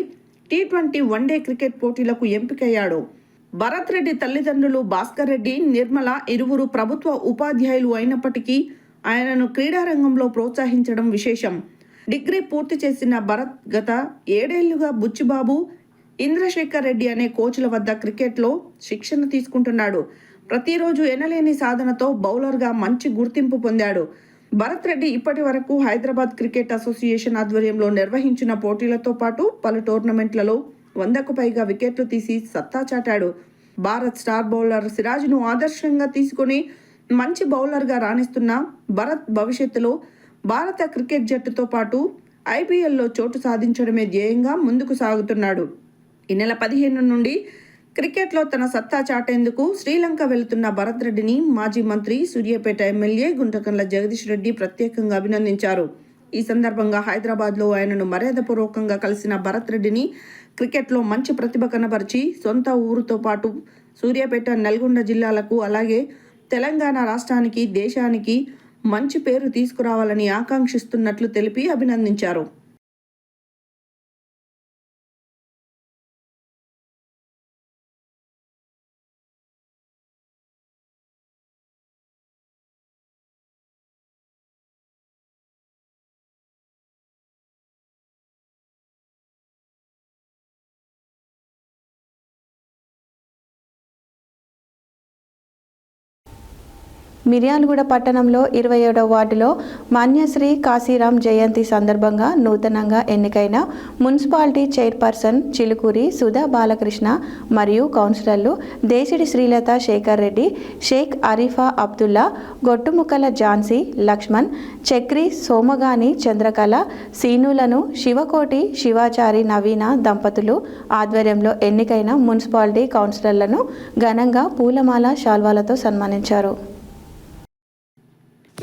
T20 one day cricket పోటీలకు ఎంపికయ్యాడు. భరత్ రెడ్డి తల్లిదండ్రులు భాస్కర్ రెడ్డి, నిర్మల ఇరువురు ప్రభుత్వ ఉపాధ్యాయులు అయినప్పటికీ ఆయనను క్రీడారంగంలో ప్రోత్సహించడం విశేషం. డిగ్రీ పూర్తి చేసిన భరత్ గత 7 ఏళ్లుగా బుచ్చిబాబు, ఇంద్రశేఖర్ రెడ్డి అనే కోచ్ల వద్ద క్రికెట్లో శిక్షణ తీసుకుంటున్నాడు. ప్రతిరోజు ఎనలేని సాధనతో బౌలర్గా మంచి గుర్తింపు పొందాడు. భరత్ రెడ్డి ఇప్పటి వరకు హైదరాబాద్ క్రికెట్ అసోసియేషన్ ఆధ్వర్యంలో నిర్వహించిన పోటీలతో పాటు పలు టోర్నమెంట్లలో 100కు పైగా వికెట్లు తీసి సత్తా చాటాడు. భారత్ స్టార్ బౌలర్ సిరాజ్ను ఆదర్శంగా తీసుకుని మంచి బౌలర్గా రాణిస్తున్న భరత్ భవిష్యత్తులో భారత క్రికెట్ జట్టుతో పాటు IPLలో చోటు సాధించడమే ధ్యేయంగా ముందుకు సాగుతున్నాడు. ఈ నెల 15 నుండి క్రికెట్లో తన సత్తా చాటేందుకు శ్రీలంక వెళుతున్న భరత్ రెడ్డిని మాజీ మంత్రి, సూర్యాపేట ఎమ్మెల్యే గుంటకండ్ల జగదీష్ రెడ్డి ప్రత్యేకంగా అభినందించారు. ఈ సందర్భంగా హైదరాబాద్లో ఆయనను మర్యాదపూర్వకంగా కలిసిన భరత్ రెడ్డిని క్రికెట్లో మంచి ప్రతిభ కనబరిచి సొంత ఊరుతో పాటు సూర్యాపేట, నల్గొండ జిల్లాలకు అలాగే తెలంగాణ రాష్ట్రానికి, దేశానికి మంచి పేరు తీసుకురావాలని ఆకాంక్షిస్తున్నట్లు తెలిపి అభినందించారు. మిర్యాలగూడ పట్టణంలో 27వ వార్డులో మాన్యశ్రీ కాశీరాం జయంతి సందర్భంగా నూతనంగా ఎన్నికైన మున్సిపాలిటీ చైర్పర్సన్ చిలుకూరి సుధా బాలకృష్ణ మరియు కౌన్సిలర్లు దేశిడి శ్రీలత శేఖర్ రెడ్డి, షేక్ అరీఫా అబ్దుల్లా, గొట్టుముక్కల ఝాన్సీ లక్ష్మణ్, చక్రి సోమగాని చంద్రకళ, సీనులను శివకోటి శివాచారి నవీన దంపతులు ఆధ్వర్యంలో ఎన్నికైన మున్సిపాలిటీ కౌన్సిలర్లను ఘనంగా పూలమాల శాల్వాలతో సన్మానించారు.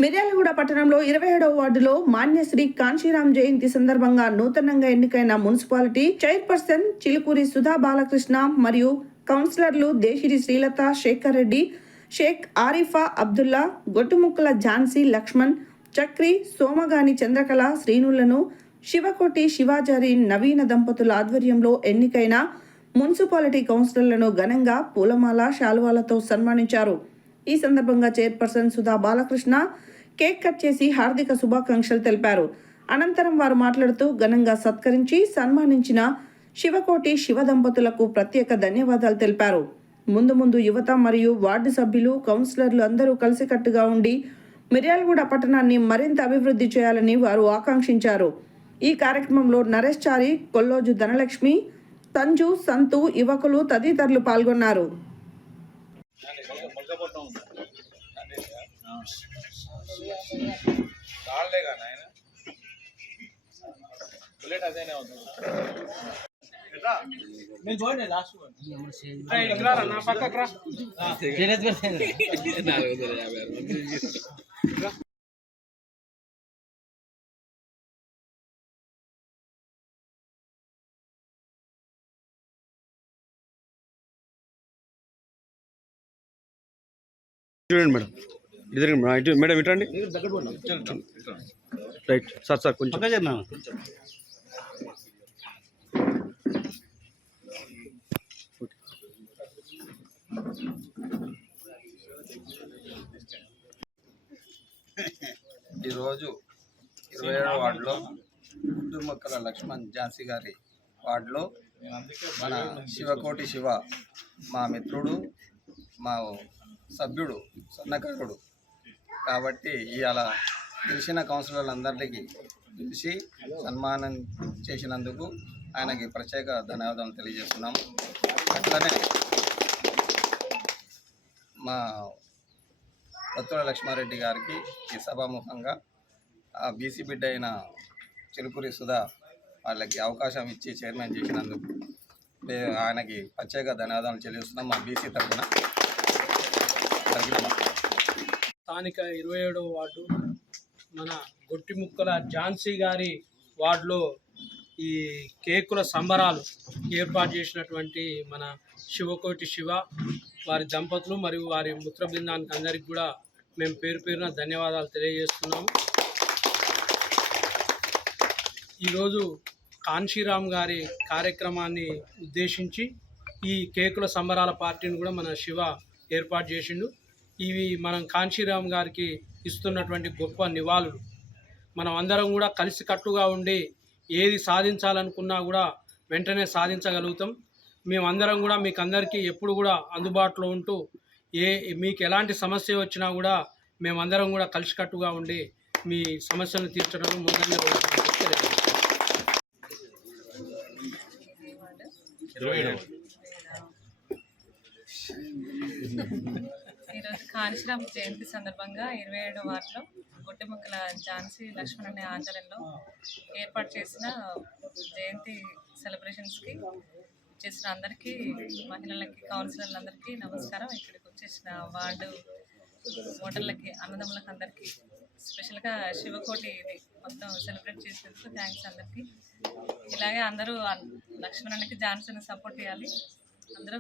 మిర్యాలగూడ పట్టణంలో 27వ వార్డులో మాన్యశ్రీ కాంశీరాం జయంతి సందర్భంగా నూతనంగా ఎన్నికైన మున్సిపాలిటీ చైర్పర్సన్ చిలుకూరి సుధా బాలకృష్ణ మరియు కౌన్సిలర్లు దేశిడి శ్రీలత శేఖర్ రెడ్డి, షేక్ ఆరిఫా అబ్దుల్లా, గొట్టుముక్కల ఝాన్సీ లక్ష్మణ్, చక్రి సోమగాని చంద్రకళ, శ్రీనులను శివకోటి శివాచారి నవీన దంపతుల ఆధ్వర్యంలో ఎన్నికైన మున్సిపాలిటీ కౌన్సిలర్లను ఘనంగా పూలమాల శాలువాలతో సన్మానించారు. ఈ సందర్భంగా chairperson Sudha Balakrishna cake cut చేసి హార్దిక శుభాకాంక్షలు తెలిపారు. అనంతరం వారు మాట్లాడుతూ ఘనంగా సత్కరించి సన్మానించిన శివకోటి శివ దంపతులకు ప్రత్యేక ధన్యవాదాలు తెలిపారు. ముందు యువత మరియు వార్డు సభ్యులు, కౌన్సిలర్లు అందరూ కలిసికట్టుగా ఉండి మిర్యాలగూడ పట్టణాన్ని మరింత అభివృద్ధి చేయాలని వారు ఆకాంక్షించారు. ఈ కార్యక్రమంలో నరేష్ చారి, కొల్లోజు ధనలక్ష్మి, సంజు, సంతు, యువకులు తదితరులు పాల్గొన్నారు. చూడండి మేడం, ఇద్దరు మేడం ఇటండి. రైట్ సార్ కొంచెం ఈరోజు 27వ వార్డులో గొట్టుముక్కల లక్ష్మణ్ ఝాన్సీ గారి వార్డులో మన శివకోటి శివ మా మిత్రుడు, మా సభ్యుడు, సన్నకారుడు కాబట్టి ఇవాళ తెలిసిన కౌన్సిలర్లందరికీ పిలిచి సన్మానం చేసినందుకు ఆయనకి ప్రత్యేక ధన్యవాదాలు తెలియజేస్తున్నాము. అట్లనే మా కొత్తూర లక్ష్మారెడ్డి గారికి ఈ సభాముఖంగా ఆ బీసీ బిడ్డ అయిన చిలుకూరి సుధా వాళ్ళకి అవకాశం ఇచ్చి చైర్మన్ చేసినందుకు ఆయనకి ప్రత్యేక ధన్యవాదాలు చెల్లిస్తున్నాం మా బీసీ తరఫున. స్థానిక 27వ వార్డు మన గొట్టిముక్కల ఝాన్సీ గారి వార్డులో ఈ కేకుల సంబరాలు ఏర్పాటు చేసినటువంటి మన శివకోటి శివ వారి దంపతులు మరియు వారి మిత్ర బృందానికి అందరికీ కూడా మేము పేరు పేరున ధన్యవాదాలు తెలియజేస్తున్నాము. ఈరోజు కాంశీరాం గారి కార్యక్రమాన్ని ఉద్దేశించి ఈ కేకుల సంబరాల పార్టీని కూడా మన శివ ఏర్పాటు చేసిండు. ఇవి మనం కాంశీరాం గారికి ఇస్తున్నటువంటి గొప్ప నివాళులు. మనం అందరం కూడా కలిసికట్టుగా ఉండి ఏది సాధించాలనుకున్నా కూడా వెంటనే సాధించగలుగుతాం. మేమందరం కూడా మీకు అందరికీ ఎప్పుడు కూడా అందుబాటులో ఉంటూ మీకు ఎలాంటి సమస్య వచ్చినా కూడా మేమందరం కూడా కలిసికట్టుగా ఉండి మీ సమస్యలను తీర్చడం ముందంగా ఈరోజు కాంశీరాం జయంతి సందర్భంగా 27వ వార్డులో గొట్టుముక్కల ఝాన్సీ లక్ష్మణ్ అనే ఆధ్వర్యంలో ఏర్పాటు చేసిన జయంతి సెలబ్రేషన్స్కి చేసిన అందరికీ, మహిళలకి, కౌన్సిలర్లందరికీ నమస్కారం. ఇక్కడికి వచ్చేసిన వార్డు ఓటర్లకి, అన్నదమ్ములకి అందరికీ, స్పెషల్గా శివకోటి ఇది మొత్తం సెలబ్రేట్ చేసేందుకు థ్యాంక్స్ అందరికీ. ఇలాగే అందరూ లక్ష్మణ్కి, ఝాన్సీని సపోర్ట్ చేయాలి. అందరూ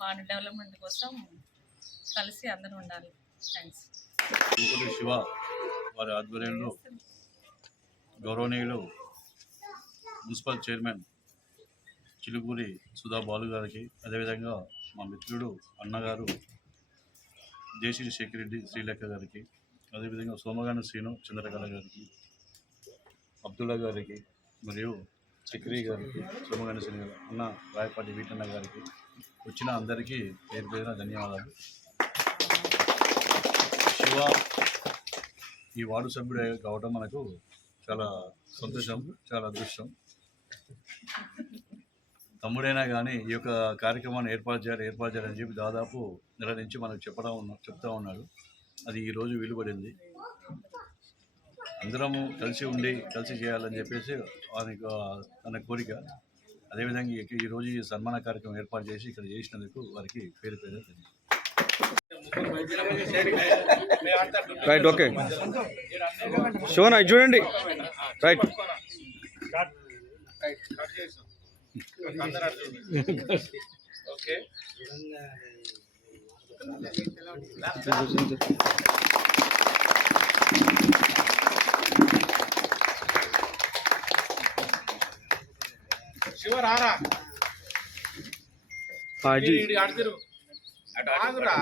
వార్డు డెవలప్మెంట్ కోసం కలిసి అందరూ ఉండాలి. థ్యాంక్స్. శివ వారి ఆధ్వర్యంలో గౌరవనీయులు మున్సిపల్ చైర్మన్ చిలుకూరి సుధా బాలు గారికి, అదేవిధంగా మా మిత్రుడు అన్నగారు దేశిడి శేఖర్ రెడ్డి శ్రీలేఖ గారికి, అదేవిధంగా సోమగాని శ్రీను చంద్రకళ గారికి, అబ్దుల్లా గారికి, మరియు చక్రి గారికి, సోమగాని శ్రీను అన్న రాయపాటి వీటన్న గారికి, వచ్చిన అందరికీ పేరు పేరున ధన్యవాదాలు. శివ ఈ వార్డు సభ్యుడు కావడం మనకు చాలా సంతోషం, చాలా అదృష్టం. తమ్ముడైనా కానీ ఈ యొక్క కార్యక్రమాన్ని ఏర్పాటు చేయాలని చెప్పి దాదాపు నెల నుంచి మనకు చెప్తా ఉన్నాడు. అది ఈరోజు వీలుపడింది. అందరము కలిసి చేయాలని చెప్పేసి తన కోరిక. అదేవిధంగా ఈరోజు ఈ సన్మాన కార్యక్రమం ఏర్పాటు చేసి ఇక్కడ చేసినందుకు వారికి పేరు రైట్. ఓకే శివన్ అది చూడండి. రైట్. ఓకే శివ రారా ఆడుతురు ఆగురా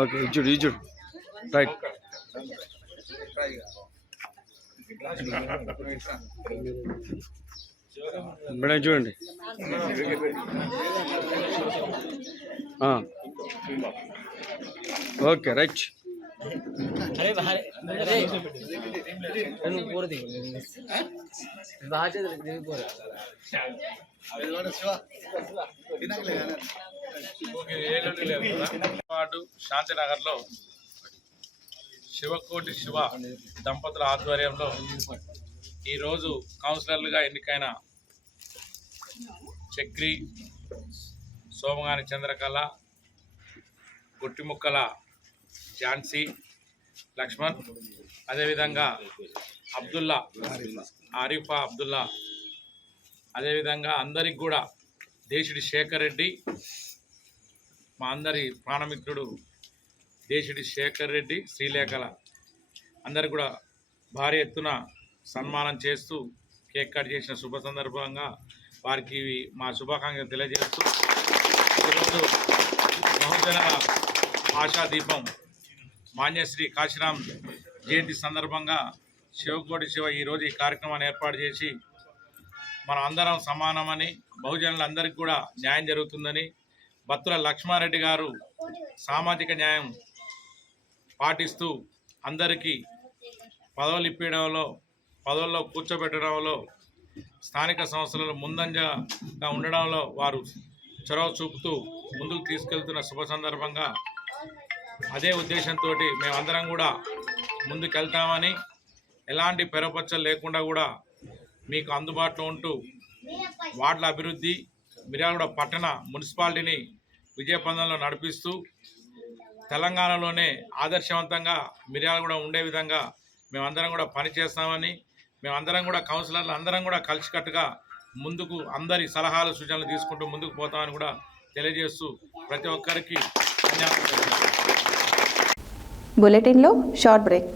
ఓకే ఇచ్చుడు. రైట్. మేడం చూడండి. Okay right. శాంతినగర్లో శివకోటి శివ దంపతుల ఆధ్వర్యంలో ఈరోజు కౌన్సిలర్లుగా ఎన్నికైన చక్రి, సోమగాని చంద్రకళ, గుట్టిముక్కల ఝాన్సీ లక్ష్మణ్, అదేవిధంగా అబ్దుల్లా, ఆరిఫా అబ్దుల్లా, అదేవిధంగా అందరికి కూడా దేశిడి శేఖర్ రెడ్డి, మా అందరి ప్రాణమిత్రుడు దేశిడి శేఖర్ రెడ్డి, శ్రీలేఖల అందరికి కూడా భారీ ఎత్తున సన్మానం చేస్తూ కేక్ కట్ చేసిన శుభ సందర్భంగా వారికి మా శుభాకాంక్షలు తెలియజేస్తూ ఈరోజు బహుజన ఆశాదీపం మాన్యశ్రీ కాశీరాం జయంతి సందర్భంగా శివకోటి శివ ఈరోజు ఈ కార్యక్రమాన్ని ఏర్పాటు చేసి మనం అందరం సమానమని, బహుజనులందరికీ కూడా న్యాయం జరుగుతుందని, బత్తుల లక్ష్మారెడ్డి గారు సామాజిక న్యాయం పాటిస్తూ అందరికీ పదవులు ఇప్పించడంలో, పదవుల్లో కూర్చోబెట్టడంలో, స్థానిక సంస్థలలో ముందంజగా ఉండడంలో వారు చొరవ చూపుతూ ముందుకు తీసుకెళ్తున్న శుభ సందర్భంగా అదే ఉద్దేశంతో మేమందరం కూడా ముందుకెళ్తామని, ఎలాంటి పెరపచ్చలు లేకుండా కూడా మీకు అందుబాటులో ఉంటూ వార్డుల అభివృద్ధి, మిర్యాలగూడ పట్టణ మున్సిపాలిటీని విజయపథంలో నడిపిస్తూ తెలంగాణలోనే ఆదర్శవంతంగా మిర్యాలగూడ ఉండే విధంగా మేమందరం కూడా పనిచేస్తామని, మేమందరం కూడా కౌన్సిలర్లు అందరం కూడా కలిసికట్టుగా ముందుకు అందరి సలహాలు సూచనలు తీసుకుంటూ ముందుకు పోతామని కూడా తెలియజేస్తూ ప్రతి ఒక్కరికి ధన్యవాదాలు. బులెటిన్లో short break.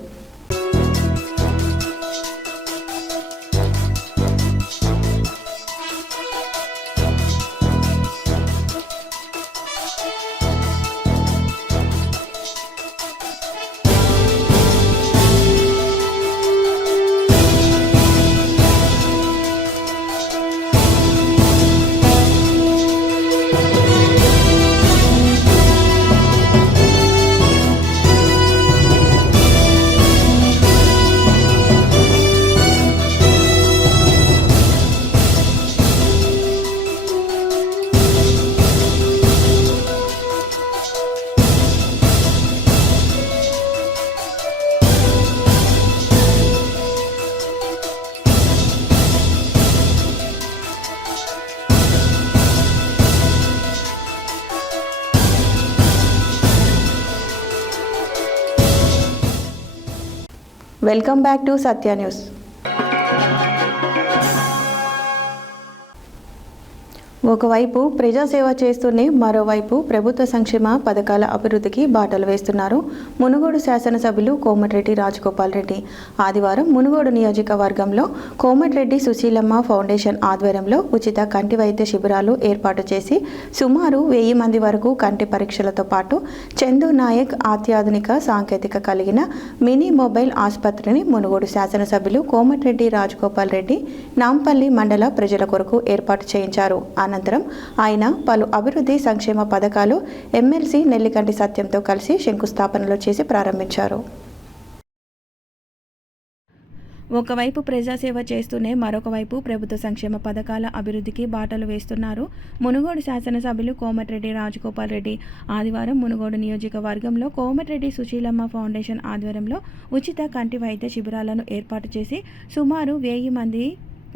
Welcome back to Satya news. ఒకవైపు ప్రజాసేవ చేస్తూనే మరోవైపు ప్రభుత్వ సంక్షేమ పథకాల అభివృద్ధికి బాటలు వేస్తున్నారు మునుగోడు శాసనసభ్యులు కోమటిరెడ్డి రాజగోపాల్ రెడ్డి. ఆదివారం మునుగోడు నియోజకవర్గంలో కోమటిరెడ్డి సుశీలమ్మ ఫౌండేషన్ ఆధ్వర్యంలో ఉచిత కంటి వైద్య శిబిరాలు ఏర్పాటు చేసి సుమారు 1000 మంది వరకు కంటి పరీక్షలతో పాటు చందు నాయక్ అత్యాధునిక సాంకేతిక కలిగిన మినీ మొబైల్ ఆసుపత్రిని మునుగోడు శాసనసభ్యులు కోమటిరెడ్డి రాజగోపాల్ రెడ్డి నాంపల్లి మండల ప్రజల కొరకు ఏర్పాటు చేయించారు. అనంతరం ఆయన పలు అభివృద్ధి సంక్షేమ పథకాలు ఎమ్మెల్సీ నెల్లికంటి సత్యంతో కలిసి శంకుస్థాపనలు చేసి ప్రారంభించారు. ఒకవైపు ప్రజాసేవ చేస్తూనే మరొక వైపు ప్రభుత్వ సంక్షేమ పథకాల అభివృద్ధికి బాటలు వేస్తున్నారు మునుగోడు శాసనసభ్యులు కోమటిరెడ్డి రాజగోపాల్ రెడ్డి. ఆదివారం మునుగోడు నియోజకవర్గంలో కోమటిరెడ్డి సుశీలమ్మ ఫౌండేషన్ ఆధ్వర్యంలో ఉచిత కంటి వైద్య శిబిరాలను ఏర్పాటు చేసి సుమారు 1000 మంది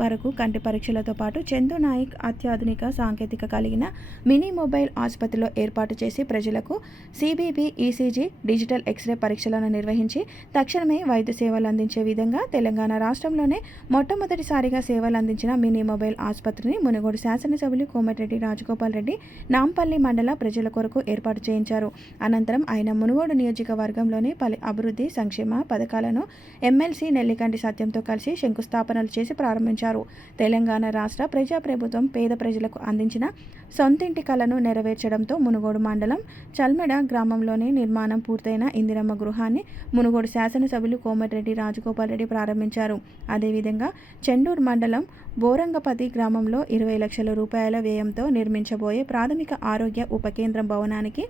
వరకు కంటి పరీక్షలతో పాటు చందు నాయక్ అత్యాధునిక సాంకేతిక కలిగిన మినీ మొబైల్ ఆసుపత్రిలో ఏర్పాటు చేసి ప్రజలకు సిబిబి, ఈసీజీ, డిజిటల్ ఎక్స్రే పరీక్షలను నిర్వహించి తక్షణమే వైద్య సేవలు అందించే విధంగా తెలంగాణ రాష్ట్రంలోనే మొట్టమొదటిసారిగా సేవలు అందించిన మినీ మొబైల్ ఆసుపత్రిని మునుగోడు శాసనసభ్యులు కోమటిరెడ్డి రాజగోపాల్ రెడ్డి నాంపల్లి మండల ప్రజల కొరకు ఏర్పాటు చేయించారు. అనంతరం ఆయన మునుగోడు నియోజకవర్గంలోని పలు అభివృద్ధి సంక్షేమ పథకాలను ఎమ్మెల్సీ నెల్లికంటి సత్యంతో కలిసి శంకుస్థాపనలు చేసి ప్రారంభించారు. తెలంగాణ రాష్ట్ర ప్రజాప్రభుత్వం పేద ప్రజలకు అందించిన సొంతింటి కలను నెరవేర్చడంతో మునుగోడు మండలం చల్మెడ గ్రామంలోనే నిర్మాణం పూర్తయిన ఇందిరమ్మ గృహాన్ని మునుగోడు శాసనసభ్యులు కోమటిరెడ్డి రాజగోపాల్ రెడ్డి ప్రారంభించారు. అదేవిధంగా చెండూరు మండలం బోరంగపతి గ్రామంలో 20 లక్షల రూపాయల వ్యయంతో నిర్మించబోయే ప్రాథమిక ఆరోగ్య ఉప కేంద్రం భవనానికి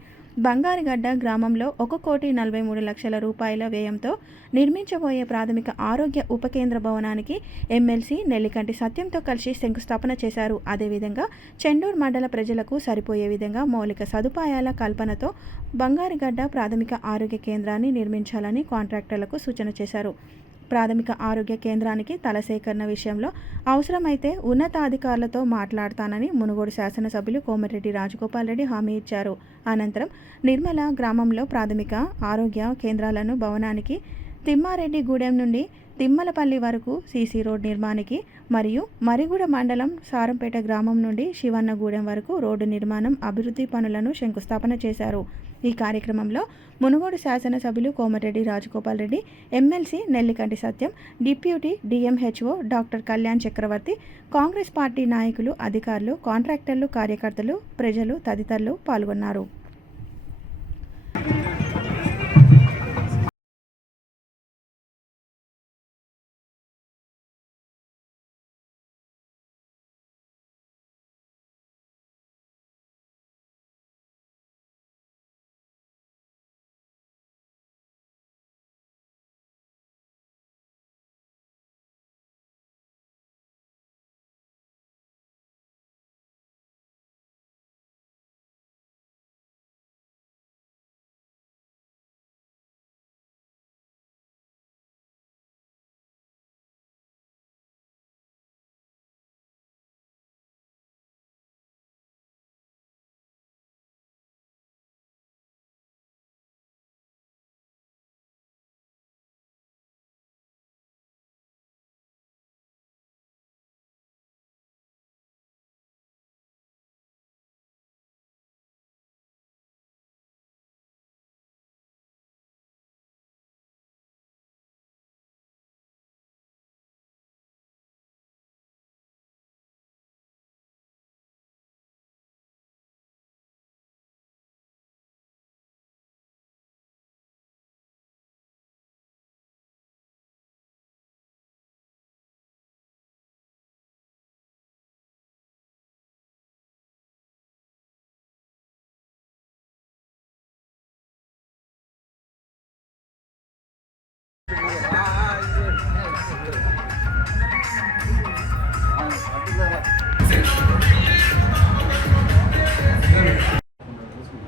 బంగారుగడ్డ గ్రామంలో 1,43 లక్షల రూపాయల వ్యయంతో నిర్మించబోయే ప్రాథమిక ఆరోగ్య ఉప కేంద్ర భవనానికి ఎమ్మెల్సీ నెల్లికంటి సత్యంతో కలిసి శంకుస్థాపన చేశారు. అదేవిధంగా చెండూరు మండల ప్రజలకు సరిపోయే విధంగా మౌలిక సదుపాయాల కల్పనతో బంగారుగడ్డ ప్రాథమిక ఆరోగ్య కేంద్రాన్ని నిర్మించాలని కాంట్రాక్టర్లకు సూచన చేశారు. ప్రాథమిక ఆరోగ్య కేంద్రానికి తల సేకరణ విషయంలో అవసరమైతే ఉన్నతాధికారులతో మాట్లాడతానని మునుగోడు శాసనసభ్యులు కోమటిరెడ్డి రాజగోపాల్ రెడ్డి హామీ ఇచ్చారు. అనంతరం నిర్మల గ్రామంలో ప్రాథమిక ఆరోగ్య కేంద్రాలను భవనానికి, తిమ్మారెడ్డిగూడెం నుండి తిమ్మలపల్లి వరకు సీసీ రోడ్ నిర్మాణానికి మరియు మరిగూడ మండలం సారంపేట గ్రామం నుండి శివన్నగూడెం వరకు రోడ్డు నిర్మాణం అభివృద్ధి పనులను శంకుస్థాపన చేశారు. ఈ కార్యక్రమంలో మునుగోడు శాసనసభ్యులు కోమటిరెడ్డి రాజగోపాల్ రెడ్డి, ఎమ్మెల్సీ నెల్లికంటి సత్యం, డిప్యూటీ డిఎంహెచ్ఓ డాక్టర్ కళ్యాణ్ చక్రవర్తి, కాంగ్రెస్ పార్టీ నాయకులు, అధికారులు, కాంట్రాక్టర్లు, కార్యకర్తలు, ప్రజలు తదితరులు పాల్గొన్నారు.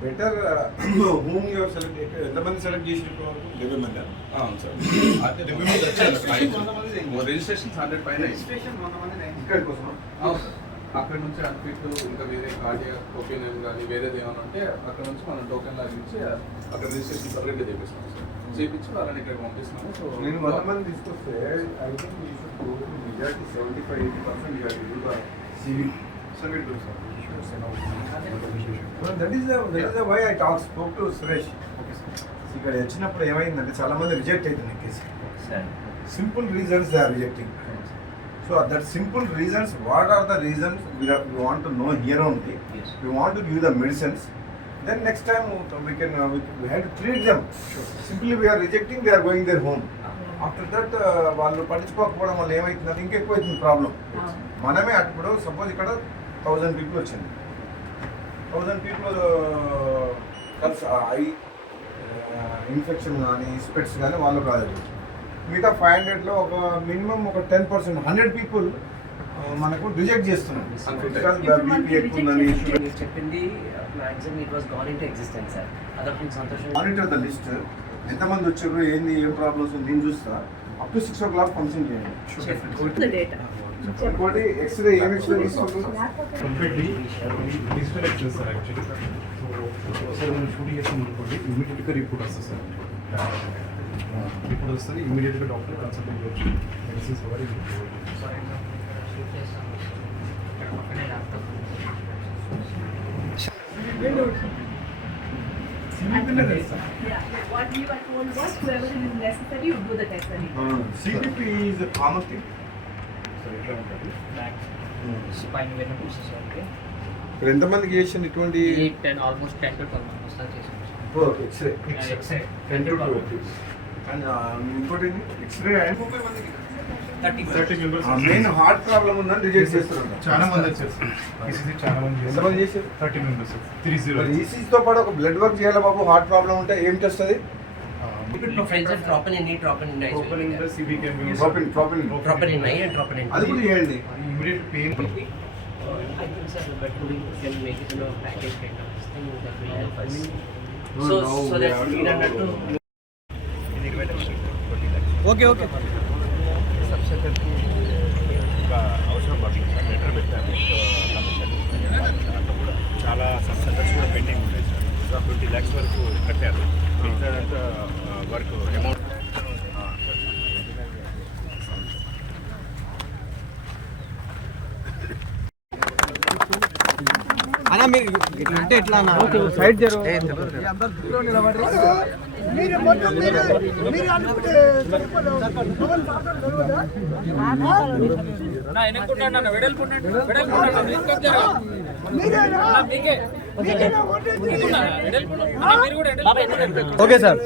బెటర్ హోమ్ యువర్ సెలెక్ట్ ఎంతమంది సెలెక్ట్ చేసి 70 మంది. అవును సార్, అంటే రిజిస్ట్రేషన్ 100 పైన ఇక్కడికి కోసం అక్కడ నుంచి అన్ఫిట్ ఇంకా వేరే కార్డియాక్ ఒపీనియన్ కానీ వేరేది ఏమైనా ఉంటే అక్కడ నుంచి మనం టోకెన్ లాగించి అక్కడ రిజిస్ట్రేషన్ సపరేట్గా చేపిస్తాం సార్. చేపించి వాళ్ళని ఇక్కడికి పంపిస్తున్నాము. సో నేను 100 మంది తీసుకొస్తే I think you should go to majority 75-80% you have to do the civil Send it to sir. Sure, send out. Well, that is the why I spoke to Suresh. Okay, sir. ఇక్కడ వచ్చినప్పుడు ఏమైందంటే చాలా మంది reject అవుతుంది case. Sir Simple reasons they are rejecting. So that simple reasons, what are the reasons we want to know here only. Yes. We want to give the medicines. Then next time we can we have to treat them. Sure. Simply we are rejecting, they are going their home. After that వాళ్ళు పట్టించుకోకపోవడం వల్ల ఏమవుతుందంటే ఇంకెక్కువ అవుతుంది problem. మనమే అప్పుడు suppose ఇక్కడ 1000 people వచ్చింది. 1000 people ఐ ఇన్ఫెక్షన్ కానీ స్పెట్స్ కానీ వాళ్ళు కాదు. మిగతా 500లో ఒక మినిమం ఒక 10%, 100 people మనకు రిజెక్ట్ చేస్తున్నాం. బీపీ ఎక్కువ ఉందని మీరు చెప్పింది maximum it was gone into existence sir. అదొక సంతోషం. మానిటర్ ద లిస్ట్, ఎంతమంది వచ్చారు, ఏంది, ఏం ప్రాబ్లమ్స్ ఉంది నేను చూస్తా. అప్ టు 6 o'clock ఫంక్షన్ చేయండి. ఇంకోటి ఎక్స్రే, ఏం ఎక్స్రే తీసుకుంటున్నారు? Completely digital x-ray sir actually. So ఒకసారి మనం షూటింగ్ చేస్తాం అనుకోండి, ఇమీడియట్గా రిపోర్ట్ వస్తుంది సార్. రిపోర్ట్ వస్తుంది, ఇమీడియట్గా డాక్టర్ కన్సల్ట్ చేయవచ్చు, మెడిసిన్స్ కూడా What we were told was whoever is necessary, you do the test. CBP is a common thing. Spine వెన్న పీసెస్ ఓకే. ఇక్కడ ఎంతమందికి చేసింది ఇటువంటి? 10 to 12 మెంబర్స్ దాకా చేసాం. X-ray 10 to 12. అండ్ ఇంకోటి x-ray 30 members. Main heart problem ఉందని రిజెక్ట్ చేస్తున్నారు. చాలా మంది వచ్చారు సార్. ఈసీజీ చాలా మంది ఎంతమంది చేశారు? 30 మెంబర్స్. 30. ఈసీజీతో పాటు ఒక బ్లడ్ వర్క్ చేయాలి బాబు. హార్ట్ ప్రాబ్లం ఉంటే ఏం టెస్ట్ అది? Troponin the CBK. Troponin అది కూడా చేయండి. Immediate pain. I think sir, but we can make it in a package kind of thing that will help us. So that we don't have to. Okay okay అవసరం పడుతుంది sir. Letter పెట్టాము చాలా centres కూడా pending ఉంటాయి sir. 20 lakhs వరకు కట్టారు. మిగతా work amount అన్నా మీరు ఇట్లా అంటే ఎట్లా అన్న సైడ్ జరు అందరూ దూరం నిలబడి మీరు మొత్తం మీరు అనుకుంటే నా ఎనకుంటానా వెడల్పుంటానా వెడల్పుంటానా మీకే ఓకే సార్.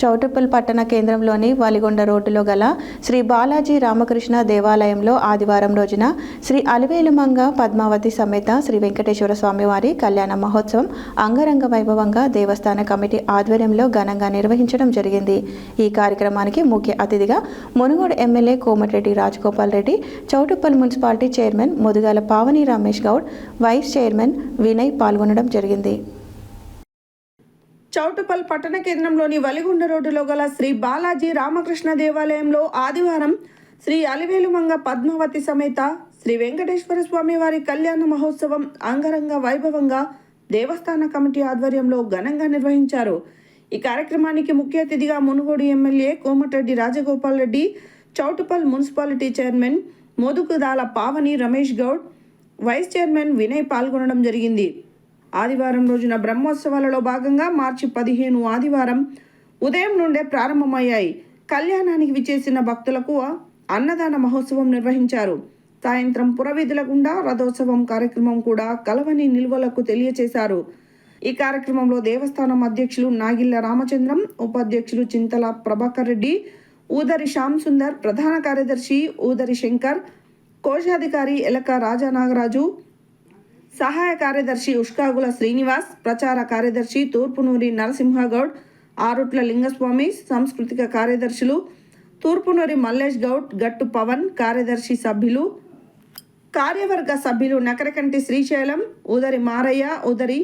చౌటుప్పల్ పట్టణ కేంద్రంలోని వలిగొండ రోడ్డులో గల శ్రీ బాలాజీ రామకృష్ణ దేవాలయంలో ఆదివారం రోజున శ్రీ అలివేలుమంగ పద్మావతి సమేత శ్రీ వెంకటేశ్వర స్వామివారి కళ్యాణ మహోత్సవం అంగరంగ వైభవంగా దేవస్థాన కమిటీ ఆధ్వర్యంలో ఘనంగా నిర్వహించడం జరిగింది. ఈ కార్యక్రమానికి ముఖ్య అతిథిగా Munugode MLA Komatireddy Rajagopal Reddy, Choutuppal municipality chairman Mudugala Pavani Ramesh Goud, vice chairman Vinay పాల్గొనడం జరిగింది. చౌటుప్పల్ పట్టణ కేంద్రంలోని వలిగొండ రోడ్డులో గల శ్రీ బాలాజీ రామకృష్ణ దేవాలయంలో ఆదివారం శ్రీ అలివేలుమంగ పద్మావతి సమేత శ్రీ వెంకటేశ్వర స్వామి వారి కళ్యాణ మహోత్సవం అంగరంగ వైభవంగా దేవస్థాన కమిటీ ఆధ్వర్యంలో ఘనంగా నిర్వహించారు. ఈ కార్యక్రమానికి ముఖ్య అతిథిగా Munugode MLA Komatireddy Rajagopal Reddy, Choutuppal municipality chairman Modukudala Pavani Ramesh Goud, vice chairman Vinay పాల్గొనడం జరిగింది. ఆదివారం రోజున బ్రహ్మోత్సవాలలో భాగంగా మార్చి 15 ఆదివారం ఉదయం నుండే ప్రారంభమయ్యాయి. కళ్యాణానికి విచ్చేసిన భక్తులకు అన్నదాన మహోత్సవం నిర్వహించారు. సాయంత్రం పురవీధుల గుండా రథోత్సవం కార్యక్రమం కూడా కలవని నిల్వలకు తెలియచేశారు. ఈ కార్యక్రమంలో దేవస్థానం అధ్యక్షులు నాగిళ్ల రామచంద్రం, ఉపాధ్యక్షులు చింతల ప్రభాకర్ రెడ్డి, ఊదరి శ్యామ్ సుందర్, ప్రధాన కార్యదర్శి ఊదరి శంకర్, కోశాధికారి ఎలక రాజానాగరాజు, సహాయ కార్యదర్శి ఉష్కాగుల శ్రీనివాస్, ప్రచార కార్యదర్శి తూర్పునూరి నరసింహగౌడ్, ఆరుట్ల లింగస్వామి, సాంస్కృతిక కార్యదర్శులు తూర్పునూరి మల్లేష్ గౌడ్, గట్టు పవన్, కార్యదర్శి సభ్యులు, కార్యవర్గ సభ్యులు నకరకంటి శ్రీశైలం, ఊదరి మారయ్య, ఊదరి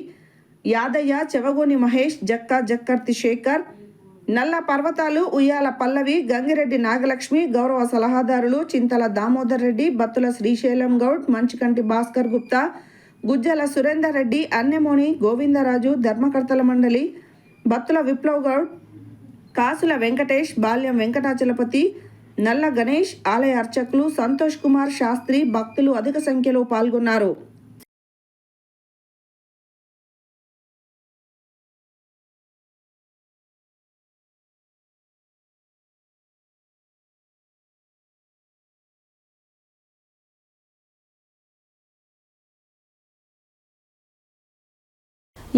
యాదయ్య, చెవగోని మహేష్, జక్కర్తి శేఖర్, నల్ల పర్వతాలు, ఉయ్యాల పల్లవి, గంగిరెడ్డి నాగలక్ష్మి, గౌరవ సలహాదారులు చింతల దామోదర్ రెడ్డి, బత్తుల శ్రీశైలం గౌడ్, మంచికంటి భాస్కర్ గుప్తా, గుజ్జల సురేందర్ రెడ్డి, అన్నెమోని గోవిందరాజు, ధర్మకర్తల మండలి బత్తుల విప్లవ్ గౌడ్, కాసుల వెంకటేష్, బాల్యం వెంకటాచలపతి, నల్ల గణేష్, ఆలయ అర్చకులు సంతోష్ కుమార్ శాస్త్రి, భక్తులు అధిక సంఖ్యలో పాల్గొన్నారు.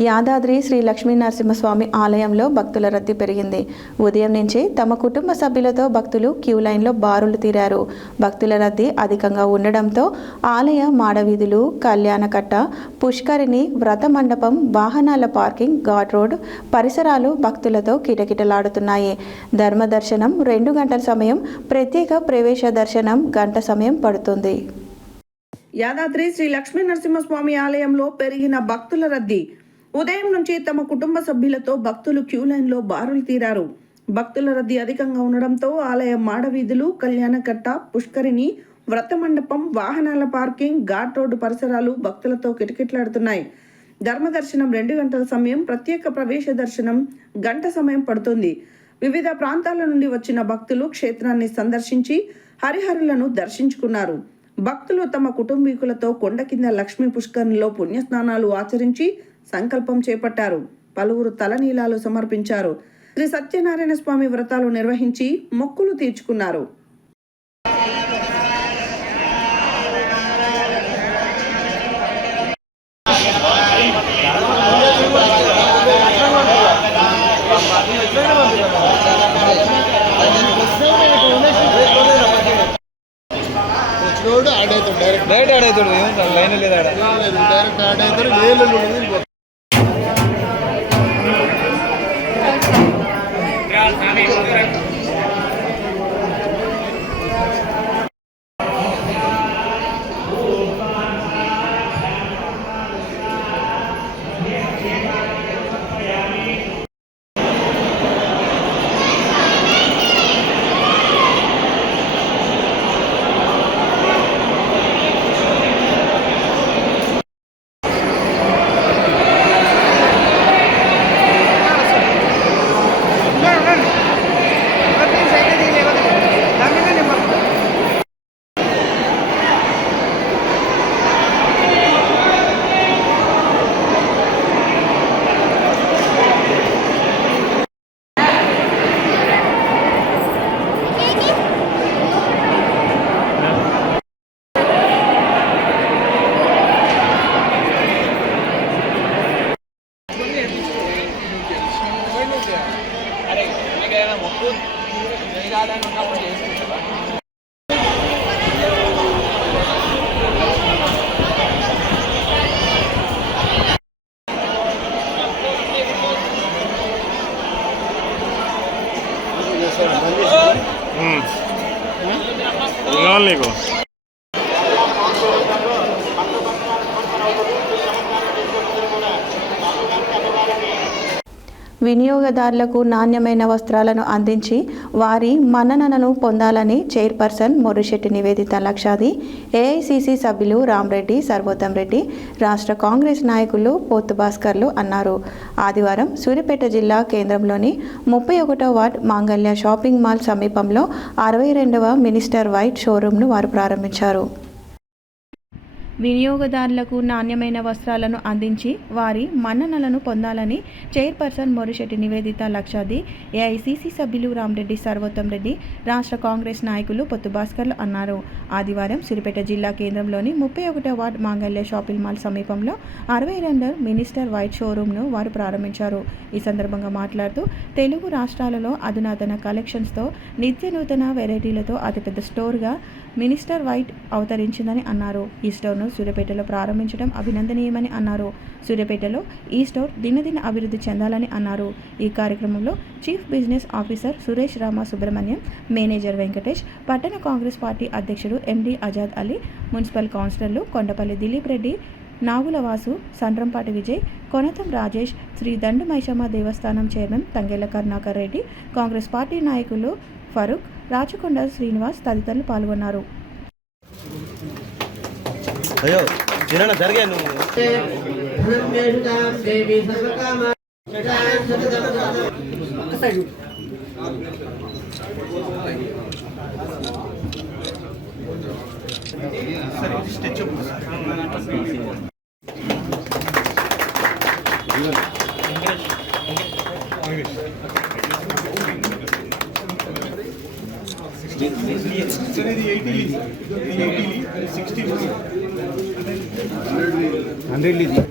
యాదాద్రి శ్రీ లక్ష్మీ నరసింహస్వామి ఆలయంలో భక్తుల రద్దీ పెరిగింది. ఉదయం నుంచి తమ కుటుంబ సభ్యులతో భక్తులు క్యూ లైన్లో బారులు తీరారు. భక్తుల రద్దీ అధికంగా ఉండడంతో ఆలయ మాడవీధులు, కళ్యాణకట్ట, పుష్కరిణి, వ్రత మండపం, వాహనాల పార్కింగ్, ఘాట్ రోడ్ పరిసరాలు భక్తులతో కిటకిటలాడుతున్నాయి. ధర్మ దర్శనం 2 గంటల సమయం, ప్రత్యేక ప్రవేశ దర్శనం గంట సమయం పడుతుంది. యాదాద్రి శ్రీ లక్ష్మీ నరసింహస్వామి ఆలయంలో పెరిగిన భక్తుల రద్దీ. ఉదయం నుంచి తమ కుటుంబ సభ్యులతో భక్తులు క్యూ లైన్లో బారులు తీరారు. భక్తుల రద్దీ అధికంగా ఉండడంతో ఆలయ మాడవీధులు, కళ్యాణకట్ట, పుష్కరిణి, వ్రత మండపం, వాహనాల పార్కింగ్, ఘాట్ రోడ్డు పరిసరాలు భక్తులతో కిటకిటలాడుతున్నాయి. ధర్మదర్శనం 2 గంటల సమయం, ప్రత్యేక ప్రవేశ దర్శనం గంట సమయం పడుతుంది. వివిధ ప్రాంతాల నుండి వచ్చిన భక్తులు క్షేత్రాన్ని సందర్శించి హరిహరులను దర్శించుకున్నారు. భక్తులు తమ కుటుంబీకులతో కొండ కింద లక్ష్మీ పుష్కరిణిలో పుణ్యస్నానాలు ఆచరించి సంకల్పం చేపట్టారు. పలువురు తలనీలాలు సమర్పించారు. శ్రీ సత్యనారాయణ స్వామి వ్రతాలు నిర్వహించి మొక్కులు తీర్చుకున్నారు. డైరెక్ట్ యాడ్ అవుతాడు, లైన్ లేదు, డైరెక్ట్ యాడ్ అవుతాడు. వేలు నీకు వినియోగదారులకు నాణ్యమైన వస్త్రాలను అందించి వారి మన్ననలను పొందాలని చైర్పర్సన్ మొర్రిశెట్టి నివేదిత లక్షాది, ఏఐసిసి సభ్యులు రామరెడ్డి, సర్వోత్తం రెడ్డి, రాష్ట్ర కాంగ్రెస్ నాయకులు పోతు భాస్కర్లు అన్నారు. ఆదివారం సూర్యాపేట జిల్లా కేంద్రంలోని 31వ వార్డ్ మాంగళ్య షాపింగ్ మాల్ సమీపంలో 62వ మినిస్టర్ వైట్ షోరూంను వారు ప్రారంభించారు. వినియోగదారులకు నాణ్యమైన వస్త్రాలను అందించి వారి మన్ననలను పొందాలని చైర్పర్సన్ మోరిశెట్టి నివేదిత లక్షాది, ఏఐసిసి సభ్యులు రామరెడ్డి సర్వోత్తం రెడ్డి, రాష్ట్ర కాంగ్రెస్ నాయకులు పొత్తు భాస్కర్లు అన్నారు. ఆదివారం సిరిపేట జిల్లా కేంద్రంలోని 31వ వార్డ్ మాంగళ్య షాపింగ్ మాల్ సమీపంలో 62 మినిస్టర్ వైట్ షోరూమ్ను వారు ప్రారంభించారు. ఈ సందర్భంగా మాట్లాడుతూ తెలుగు రాష్ట్రాలలో అధునాతన కలెక్షన్స్తో నిత్య నూతన వెరైటీలతో అతిపెద్ద స్టోర్గా మినిస్టర్ వైట్ అవతరించిందని అన్నారు. ఈ స్టోర్ను సూర్యాపేటలో ప్రారంభించడం అభినందనీయమని అన్నారు. సూర్యాపేటలో ఈ స్టోర్ దినదిన అభివృద్ధి చెందాలని అన్నారు. ఈ కార్యక్రమంలో chief business officer Suresh Rama Subrahmanyam, manager Venkatesh, పట్టణ కాంగ్రెస్ పార్టీ అధ్యక్షుడు ఎండి ఆజాద్ అలీ, మున్సిపల్ కౌన్సిలర్లు కొండపల్లి దిలీప్ రెడ్డి, నాగుల వాసు, సండ్రంపాటి విజయ్, కొనతం రాజేష్, శ్రీ దండు మైషమ్మ దేవస్థానం చైర్మన్ తంగెళ్ల కరుణాకర్ రెడ్డి, కాంగ్రెస్ పార్టీ నాయకులు ఫరూక్, రాచకొండ శ్రీనివాస్ తదితరులు పాల్గొన్నారు. అయ్యో చిన్న జరిగాను సరే ఇది 80 60 100 లీజీ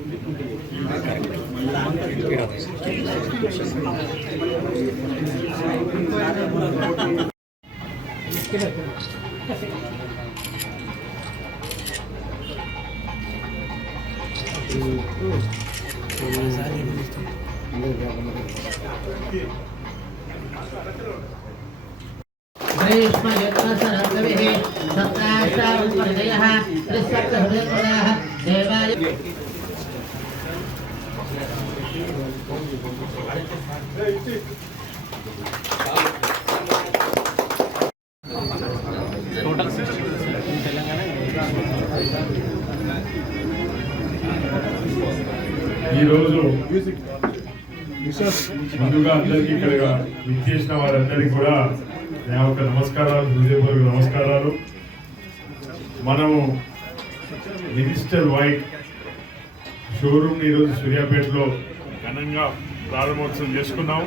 ఈరోజు ముందుగా అందరికీ ఇక్కడ విచ్చేసిన వారందరికీ కూడా నా యొక్క నమస్కారాలు, హృదయపూర్వక నమస్కారాలు. మనము మినిస్టర్ వైట్ షోరూమ్ ఈరోజు సూర్యాపేటలో ఘనంగా ప్రారంభోత్సవం చేసుకున్నాం.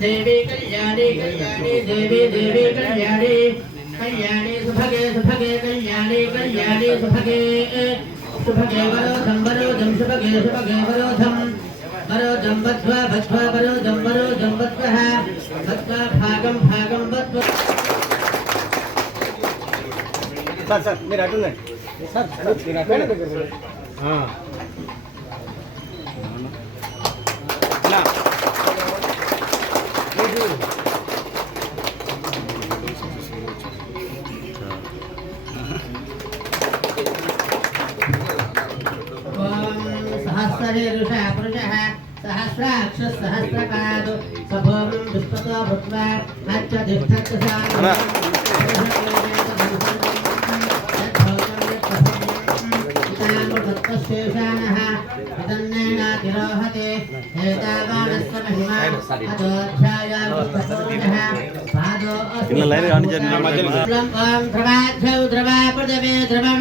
देवी कल्याणी कल्याणी देवी देवी कल्याणी कल्याणी सुभगे सुभगे कल्याणी कल्याणी सुभगे सुभगे वरोधम वरोधम सुभगे सुभगे वरोधम वरोधम बद्ध्वा बद्ध्वा वरोधम वरोधम बद्ध्वः बद्ध्वा भागम भागम बद्ध्वा सर मेरा अटून है सर मेरा अटून है हां ना सहस्रशीर्षः पुरुषः सहस्राक्षः सहस्रपादो सभोमं दुष्पतो भूत्वा अच्छधिष्ठत्साः शेषानः वितन्नेनातिरोहते एतावानस्य महिमा अदोध्यायामुष्टपूर्णः पादो इन लाइन आने जाने मध्य ओम द्रवाध्यौ द्रवा पृथिवी द्रवं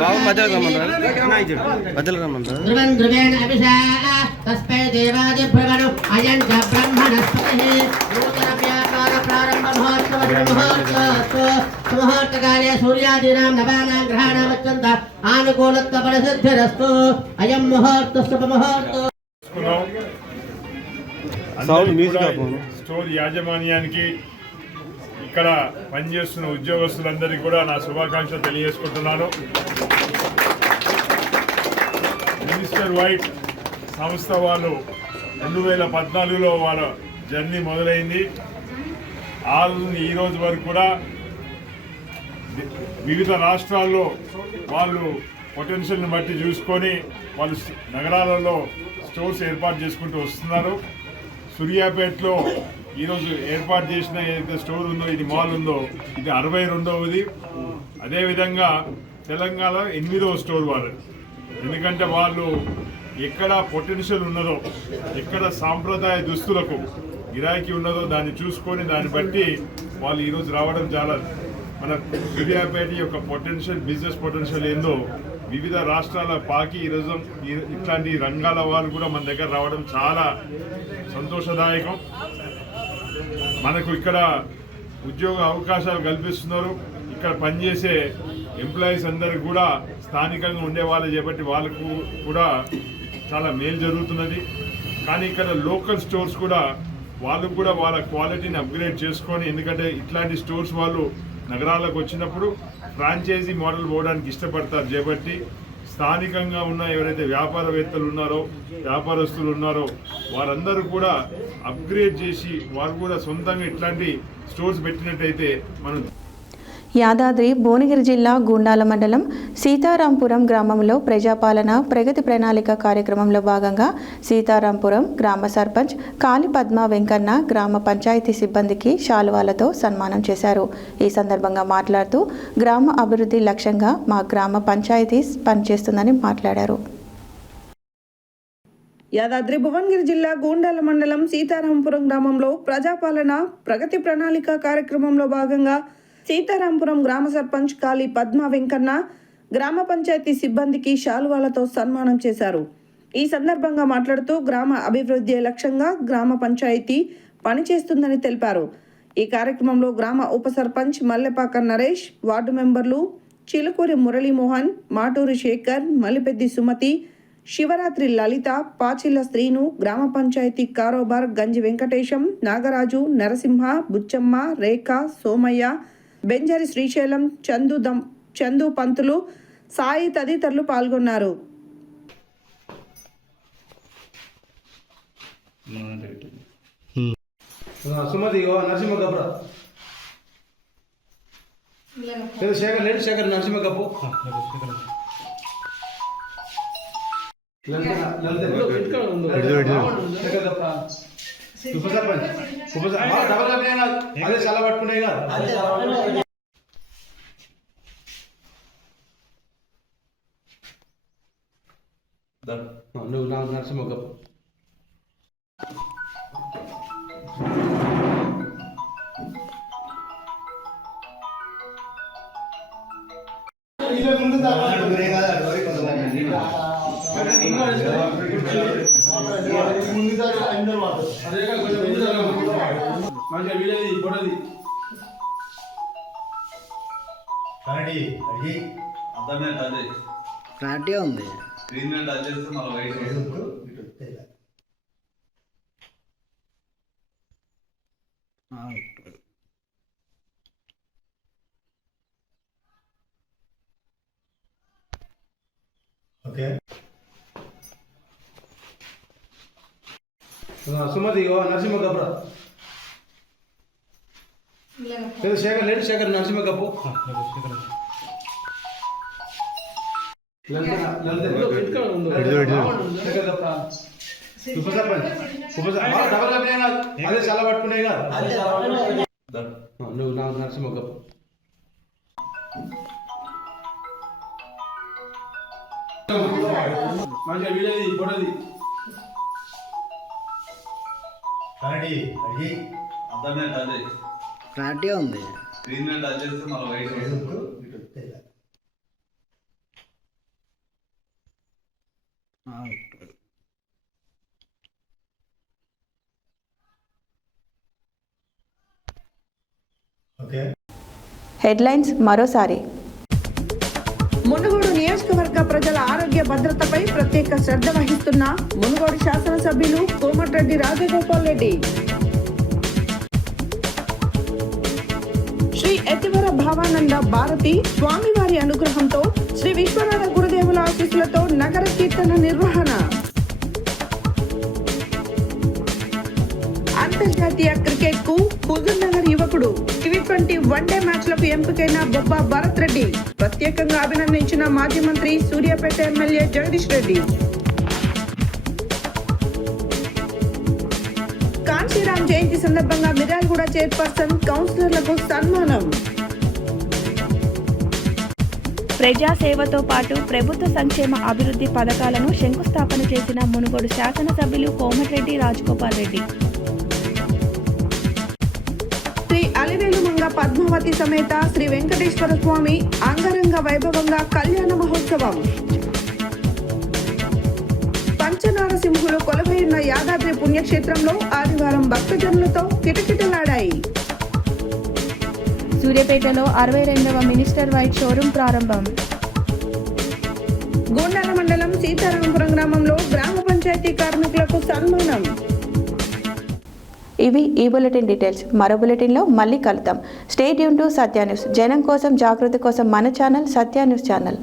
बाबू मध्य रमन ध्रुवं ध्रुवेण अभिषा तस्मै देवादिभ्रमणो अयं च ब्रह्मणस्पतिः नूतनव्यापार प्रारम्भ मुहूर्तकाले सूर्यादीनां नवानां ग्रहाणाम् अत्यन्त आनुकूलत्व परिसिद्धिरस्तु अयं मुहूर्तः शुभमुहूर्तः. స్టోర్ యాజమాన్యానికి, ఇక ఇక్కడ పనిచేస్తున్న ఉద్యోగస్తులందరికీ కూడా నా శుభాకాంక్షలు తెలియజేసుకుంటున్నాను. మినిస్టర్ వైట్ సంస్థ వాళ్ళు 2014లో వాళ్ళ జర్నీ మొదలైంది. ఈ రోజు వరకు కూడా వివిధ రాష్ట్రాల్లో వాళ్ళు పొటెన్షియల్ని బట్టి చూసుకొని వాళ్ళు నగరాలలో స్టోర్స్ ఏర్పాటు చేసుకుంటూ వస్తున్నారు. సూర్యాపేటలో ఈరోజు ఏర్పాటు చేసిన ఏదైతే స్టోర్ ఉందో, ఇది మాల్ ఉందో, ఇది 62వది. అదేవిధంగా తెలంగాణలో 8వ స్టోర్ వాళ్ళు. ఎందుకంటే వాళ్ళు ఎక్కడ పొటెన్షియల్ ఉన్నదో, ఎక్కడ సాంప్రదాయ దుస్తులకు గిరాకీ ఉన్నదో దాన్ని చూసుకొని దాన్ని బట్టి వాళ్ళు ఈరోజు రావడం చాలా మన సూర్యాపేట యొక్క పొటెన్షియల్, బిజినెస్ పొటెన్షియల్ ఏందో వివిధ రాష్ట్రాల పాకి ఈరోజు ఇట్లాంటి రంగాల వాళ్ళు కూడా మన దగ్గర రావడం చాలా సంతోషదాయకం. మనకు ఇక్కడ ఉద్యోగ అవకాశాలు కల్పిస్తున్నారు. ఇక్కడ పనిచేసే ఎంప్లాయీస్ అందరికి కూడా స్థానికంగా ఉండే వాళ్ళు చేపట్టి వాళ్ళకు కూడా చాలా మేలు జరుగుతున్నది. కానీ ఇక్కడ లోకల్ స్టోర్స్ కూడా వాళ్ళకు కూడా వాళ్ళ క్వాలిటీని అప్గ్రేడ్ చేసుకొని, ఎందుకంటే ఇట్లాంటి స్టోర్స్ వాళ్ళు నగరాలకు వచ్చినప్పుడు ఫ్రాంచైజీ మోడల్ పోవడానికి ఇష్టపడతారు చేపట్టి స్థానికంగా ఉన్న ఎవరైతే వ్యాపారవేత్తలు ఉన్నారో, వ్యాపారస్తులు ఉన్నారో వారందరూ కూడా అప్గ్రేడ్ చేసి వారు కూడా సొంతంగా ఇట్లాంటి స్టోర్స్ పెట్టినట్టయితే మనం. యాదాద్రి భువనగిరి జిల్లా గుండాల మండలం సీతారాంపురం గ్రామంలో ప్రజాపాలన ప్రగతి ప్రణాళిక కార్యక్రమంలో భాగంగా సీతారాంపురం గ్రామ సర్పంచ్ కాళి పద్మ వెంకన్న గ్రామ పంచాయతీ సిబ్బందికి శాలువాలతో సన్మానం చేశారు. ఈ సందర్భంగా మాట్లాడుతూ గ్రామ అభివృద్ధి లక్ష్యంగా మా గ్రామ పంచాయతీ పనిచేస్తుందని మాట్లాడారు. యాదాద్రి భువనగిరి జిల్లా గూండాల మండలం సీతారాంపురం గ్రామంలో ప్రజాపాలన ప్రగతి ప్రణాళిక కార్యక్రమంలో భాగంగా సీతారాంపురం గ్రామ సర్పంచ్ కాళి పద్మ వెంకన్న గ్రామ పంచాయతీ సిబ్బందికి శాలువాలతో సన్మానం చేశారు. ఈ సందర్భంగా మాట్లాడుతూ గ్రామ అభివృద్ధి లక్ష్యంగా గ్రామ పంచాయతీ పనిచేస్తుందని తెలిపారు. ఈ కార్యక్రమంలో గ్రామ ఉప సర్పంచ్ మల్లెపాక నరేష్, వార్డు మెంబర్లు చిలుకూరి మురళీమోహన్, మాటూరి శేఖర్, మలిపెద్ది సుమతి, శివరాత్రి లలిత, పాచిల్ల శ్రీను, గ్రామ పంచాయతీ కారోబార్ గంజి వెంకటేశం, నాగరాజు, నరసింహ, బుచ్చమ్మ, రేఖ, సోమయ్య, బెంజరి శ్రీశైలం, చందు పంతులు, సాయి తదితరులు పాల్గొన్నారు. సుమతి నరసింహ గబ్బర శేఖర్ లేడు, శేఖర్ నరసింహ గబ్బు అదే చాలా పట్టుకున్నాయి కదా. నువ్వు నాకు నరసింహ గబ్బు క్లారిటీ ఉంది. సుమతి నరసింహ గబ్బర శేఖర్ లేడు, శేఖర్ నరసింహ గబ్బు అదే చాలా పట్టుకున్నాయి కదా. నువ్వు నాకు నరసింహ గబ్బు మంచిగా వీడేది పొడది క్లారిటీ ఉంది. హెడ్లైన్స్ మరోసారి. మునుగోడు నియోజకవర్గ ప్రజల ఆరోగ్య భద్రతపై ప్రత్యేక శ్రద్ధ వహిస్తున్న మునుగోడు శాసనసభ్యులు కోమటిరెడ్డి రాజగోపాల్ రెడ్డి. శ్రీ ఎత్తివర భావానంద భారతి స్వామివారి అనుగ్రహంతో శ్రీ విశ్వనాథ గురుదేవుల ఆశీస్సులతో నగర కీర్తన నిర్వహణ. అంతర్జాతీయ క్రికెట్ కు హుజూర్ నగర్ యువకుడు T20 వన్డే మ్యాచ్లకు ఎంపికైన బొబ్బా భరత్ రెడ్డి ప్రత్యేకంగా అభినందించిన మాజీ మంత్రి సూర్యాపేట ఎమ్మెల్యే జగదీష్ రెడ్డి. కాంశీరాం జయంతి సందర్భంగా మిర్యాలగూడ చైర్పర్సన్ కౌన్సిలర్లకు సన్మానం. ప్రజాసేవతో పాటు ప్రభుత్వ సంక్షేమ అభివృద్ధి పథకాలను శంకుస్థాపన చేసిన మునుగోడు శాసనసభ్యులు కోమటిరెడ్డి రాజగోపాల్ రెడ్డి. శ్రీ అలివేలుమంగ పద్మావతి సమేత శ్రీ వెంకటేశ్వర స్వామి అంగరంగ వైభవంగా కళ్యాణ మహోత్సవం. పంచనారసింహులు కొలువైన యాదాద్రి పుణ్యక్షేత్రంలో ఆదివారం భక్తజనులతో కిటకిటలాడాయి. సూర్యాపేటలో 62వ మినిస్టర్ వైట్ షోరూం ప్రారంభం. గోండాల మండలం సీతారామపురం గ్రామంలో గ్రామ పంచాయతీ కార్మికులకు సన్మానం. ఇవి ఈ బులెటిన్ డీటెయిల్స్. మరో బులెటిన్లో మళ్ళీ కలుద్దాం. Stay tune to Satya news. జనం కోసం, జాగృతి కోసం మన ఛానల్ సత్య న్యూస్ ఛానల్.